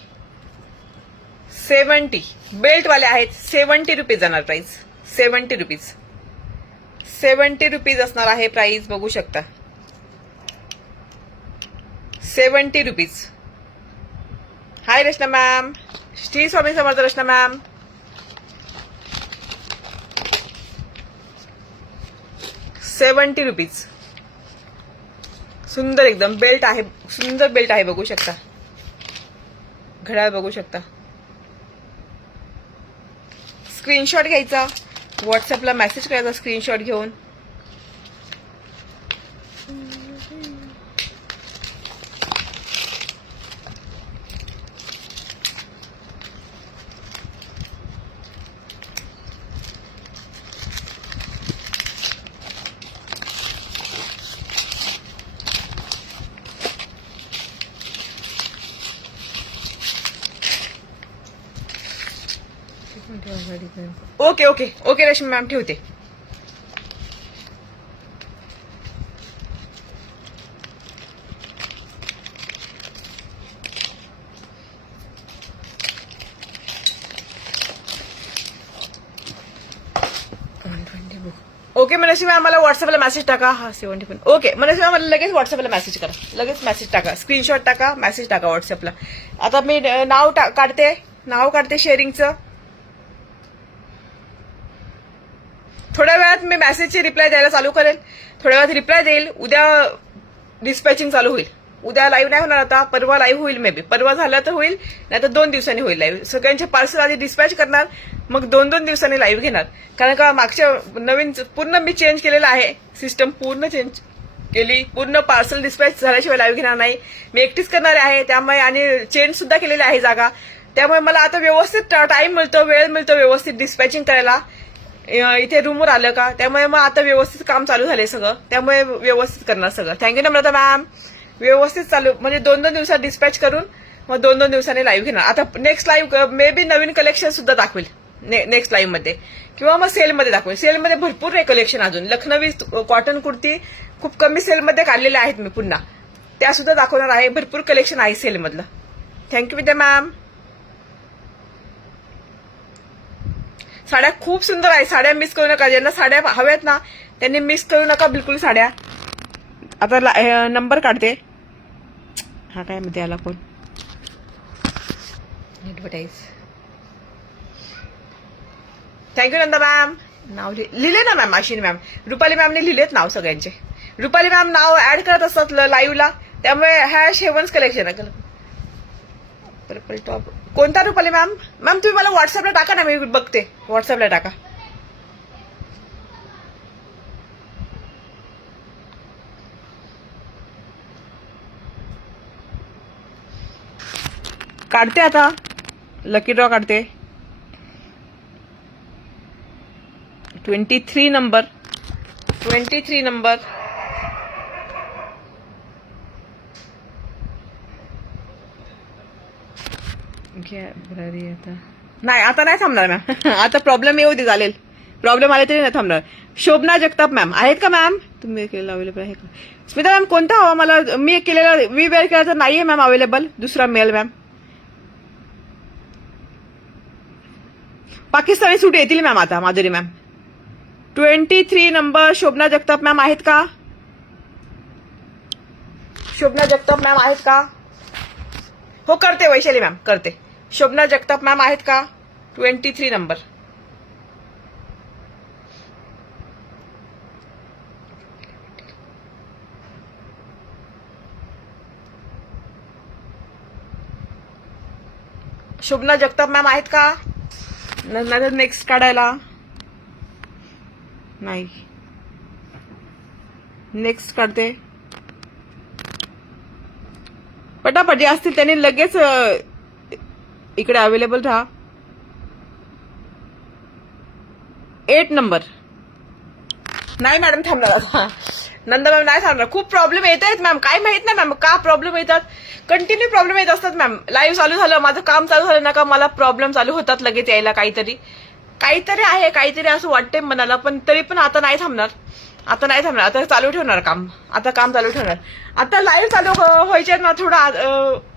बेल्ट वाले आहेत. 70 रुपीज जाणार प्राइस. 70 रुपीज. 70 रुपीज असणार आहे प्राइस. बघू शकता 70 रुपीज. हाय रचना मॅम. श्री स्वामी समर्थ रचना मॅम. ₹70. सुंदर एकदम बेल्ट आहे. सुंदर बेल्ट आहे. बघू शकता. घड्याळ बघू शकता. स्क्रीनशॉट घ्यायचा. व्हॉट्सअपला मेसेज करायचा स्क्रीनशॉट घेऊन. Okay okay okay Rashmi ma'am ठेवते. ओके मनस्वी मॅम मला व्हॉट्सअपला मेसेज टाका. हा 70. ओके मनस्वी मॅम मला लगेच व्हॉट्सअपला मेसेज करा. लगेच मेसेज टाका. स्क्रीनशॉट टाका. मेसेज टाका व्हॉट्सअपला. आता मी नाव काढते शेअरिंगचं. थोड्या वेळात मी मेसेजची रिप्लाय द्यायला चालू करेल. थोड्या वेळात रिप्लाय देईल. उद्या डिस्पॅचिंग चालू होईल. उद्या लाईव्ह नाही होणार. आता परवा लाईव्ह होईल. मे बी परवा झालं तर होईल, नाही तर 2 दिवसांनी होईल लाईव्ह. सगळ्यांचे पार्सल आधी डिस्पॅच करणार, मग 2-2 दिवसांनी लाईव्ह घेणार. कारण का मागच्या नवीन पूर्ण मी चेंज केलेलं आहे. सिस्टम पूर्ण चेंज केली. पूर्ण पार्सल डिस्पॅच झाल्याशिवाय लाईव्ह घेणार नाही. मी एकटीच करणार आहे. त्यामुळे आणि चेंज सुद्धा केलेली आहे जागा. त्यामुळे मला आता व्यवस्थित टाइम मिळतो, वेळ मिळतो व्यवस्थित डिस्पॅचिंग करायला. इथे रूमवर आलं का, त्यामुळे मग आता व्यवस्थित काम चालू झालंय सगळं. त्यामुळे व्यवस्थित करणार सगळं. थँक्यू नम्रता मॅम. व्यवस्थित चालू म्हणजे 2-2 दिवसात डिस्पॅच करून मग 2-2 दिवसांनी लाईव्ह घेणार. आता next live may be Naveen collection सुद्धा दाखवेल नेक्स्ट लाईव्ह मध्ये, किंवा मग सेलमध्ये दाखवेल. सेलमध्ये भरपूर आहे कलेक्शन अजून. लखनवी कॉटन कुर्ती खूप कमी सेलमध्ये काढलेल्या आहेत मी पुन्हा. त्या सुद्धा दाखवणार आहे. भरपूर कलेक्शन आहे सेलमधलं. थँक्यू विद्या मॅम. साड्या खूप सुंदर आहे. साड्या मिस करू नका. ज्यांना साड्या हव्यात ना त्यांनी मिस करू नका बिलकुल साड्या. आता नंबर काढते. हा काय मध्ये आला कोण ऍडव्हर्टाईज. Thank you Nanda ma'am. नाव लिहिले ना मॅम. आशिनी मॅम, रुपाली मॅमने लिहिलेत नाव सगळ्यांचे. रुपाली मॅम नाव ऍड करत असतात लाईव्हला. त्यामुळे हॅश हेवन्स कलेक्शन आहे. पर्पल टॉप कोणता रुपाली मॅम? मॅम तुम्ही मला व्हॉट्सअपला टाका ना, मी बघते. व्हॉट्सअपला टाका. काढते आता. लकी ड्रॉ काढते. 23 नंबर. 23 नंबर. आता नाही, आता नाही थांबणार मॅम. आता प्रॉब्लेम येऊ दे चालेल. प्रॉब्लेम आले तरी नाही थांबणार. शोभना जगताप मॅम आहेत का मॅम? तुम्ही केलेला अवेलेबल आहे का? स्मिता मॅम कोणता हवा मला? मी केलेला वी वेअर केला तर नाहीये मॅम अवेलेबल. दुसरा मेल मॅम. पाकिस्तानी सूट येतील मॅम आता. Madhuri ma'am 23 number. Shobhana Jagtap ma'am आहेत का? शोभना जगताप मॅम आहेत का? हो करते. वैशाली मॅम करते. शोभना जगताप मॅम आहेत का? 23 नंबर. शोभना जगताप मॅम आहेत का? नंतर नेक्स्ट काढायला नाही. नेक्स्ट काढते. पटापट जे असतील त्यांनी लगेच इकडे अवेलेबल राहा. 8 नंबर. नाही मॅडम थांबणार आता. नंदा मॅम नाही थांबणार. खूप प्रॉब्लेम येत आहेत मॅम. काय माहित नाही मॅम का प्रॉब्लेम येतात. कंटिन्यू प्रॉब्लेम येत असतात मॅम. लाईव्ह चालू झालं, माझं काम चालू झालं ना का मला प्रॉब्लेम चालू होतात लगेच यायला काहीतरी. काहीतरी आहे, काहीतरी असं वाटते मनाला, पण तरी पण आता नाही थांबणार, आता चालू ठेवणार काम, आता काम चालू ठेवणार. आता लाईव्ह चालू व्हायच्या ना थोडा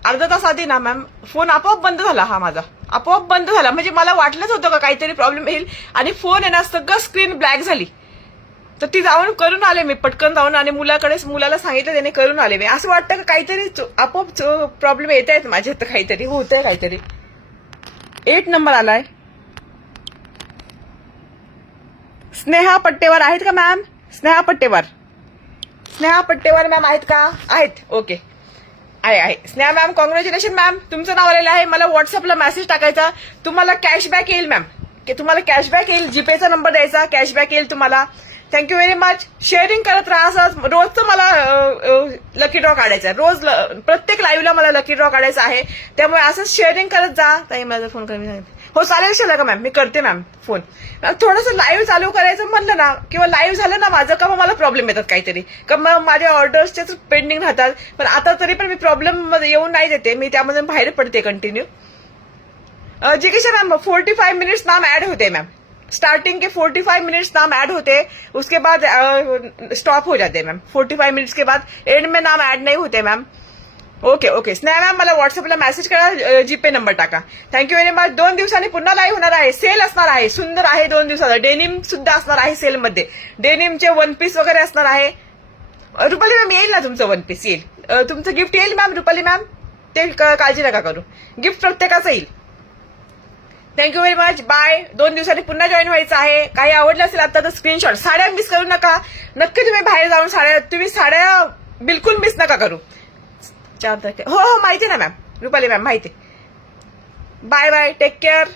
अर्धा तास आधी ना मॅम फोन आपोआप बंद झाला, हा माझा आपोआप बंद झाला. म्हणजे मला वाटलंच होतं का काहीतरी प्रॉब्लेम येईल, आणि फोन आहे ना सगळं स्क्रीन ब्लॅक झाली. तर ती जाऊन करून आले मी, पटकन जाऊन, आणि मुलाला सांगितलं, त्याने करून आले मी. असं वाटतं का काहीतरी आपोआप प्रॉब्लेम येत आहेत माझ्या, तर काहीतरी होतंय, काहीतरी. 8 नंबर आलाय. स्नेहा पट्टेवर आहेत का मॅम? स्नेहा पट्टेवर मॅम आहेत का? आहेत, ओके, आहे. स्नेहा मॅम, कॉंग्रॅच्युलेशन मॅम, तुमचं नाव आलेलं आहे. मला व्हॉट्सअपला मेसेज टाकायचा, तुम्हाला कॅशबॅक येईल मॅम, तुम्हाला कॅशबॅक येईल. जीपेचा नंबर द्यायचा, कॅशबॅक येईल तुम्हाला. Thank you very much. शेअरिंग करत राहा. असं रोजचं मला लकी ड्रॉ काढायचं आहे, रोज प्रत्येक लाईव्हला मला लकी ड्रॉ काढायचा आहे. त्यामुळे असंच शेअरिंग करत जा. ताई माझा फोन कमी सांगितलं, हो चालेल का मॅम, मी करते मॅम फोन. थोडंसं लाईव्ह चालू करायचं म्हणलं ना, किंवा लाईव्ह झालं ना माझं का, मला प्रॉब्लेम येतात काहीतरी, का मग माझ्या ऑर्डर्सच्याच पेंडिंग राहतात. पण आता तरी पण मी प्रॉब्लेम मध्ये येऊन नाही देते, मी त्यामधून बाहेर पडते कंटिन्यू. जिज्ञासा मैम 45 मिनट्स नाम ऐड होते मैम, स्टार्टिंग के 45 मिनट्स नाम ऐड होते, उसके बाद स्टॉप हो जाते मैम. 45 मिनट्स के बाद एंड में नाम ऐड नहीं होते मैम. ओके. स्नेहा मॅम, मला व्हॉट्सअपला मेसेज करा, जीपे नंबर टाका. Thank you very much. 2 दिवसांनी पुन्हा लाईव्ह होणार आहे, सेल असणार आहे, सुंदर आहे. 2 दिवसाचा डेनिम सुद्धा असणार आहे सेलमध्ये, डेनिमचे 1 पीस वगैरे असणार आहे. रुपाली मॅम येईल ना तुमचं 1 पीस येईल, तुमचं गिफ्ट येईल मॅम, रुपाली मॅम, ते काळजी नका करू, गिफ्ट प्रत्येकाचं येईल. Thank you very much, bye. 2 दिवसांनी पुन्हा जॉईन व्हायचं आहे. काही आवडलं असेल आता तर स्क्रीनशॉट. साड्या मिस करू नका, नक्की तुम्ही बाहेर जाऊन साड्या बिलकुल मिस नका करू. 4 तारखेला, हो माहिती ना मॅम, रुपाली मॅम माहिती. Bye, take care.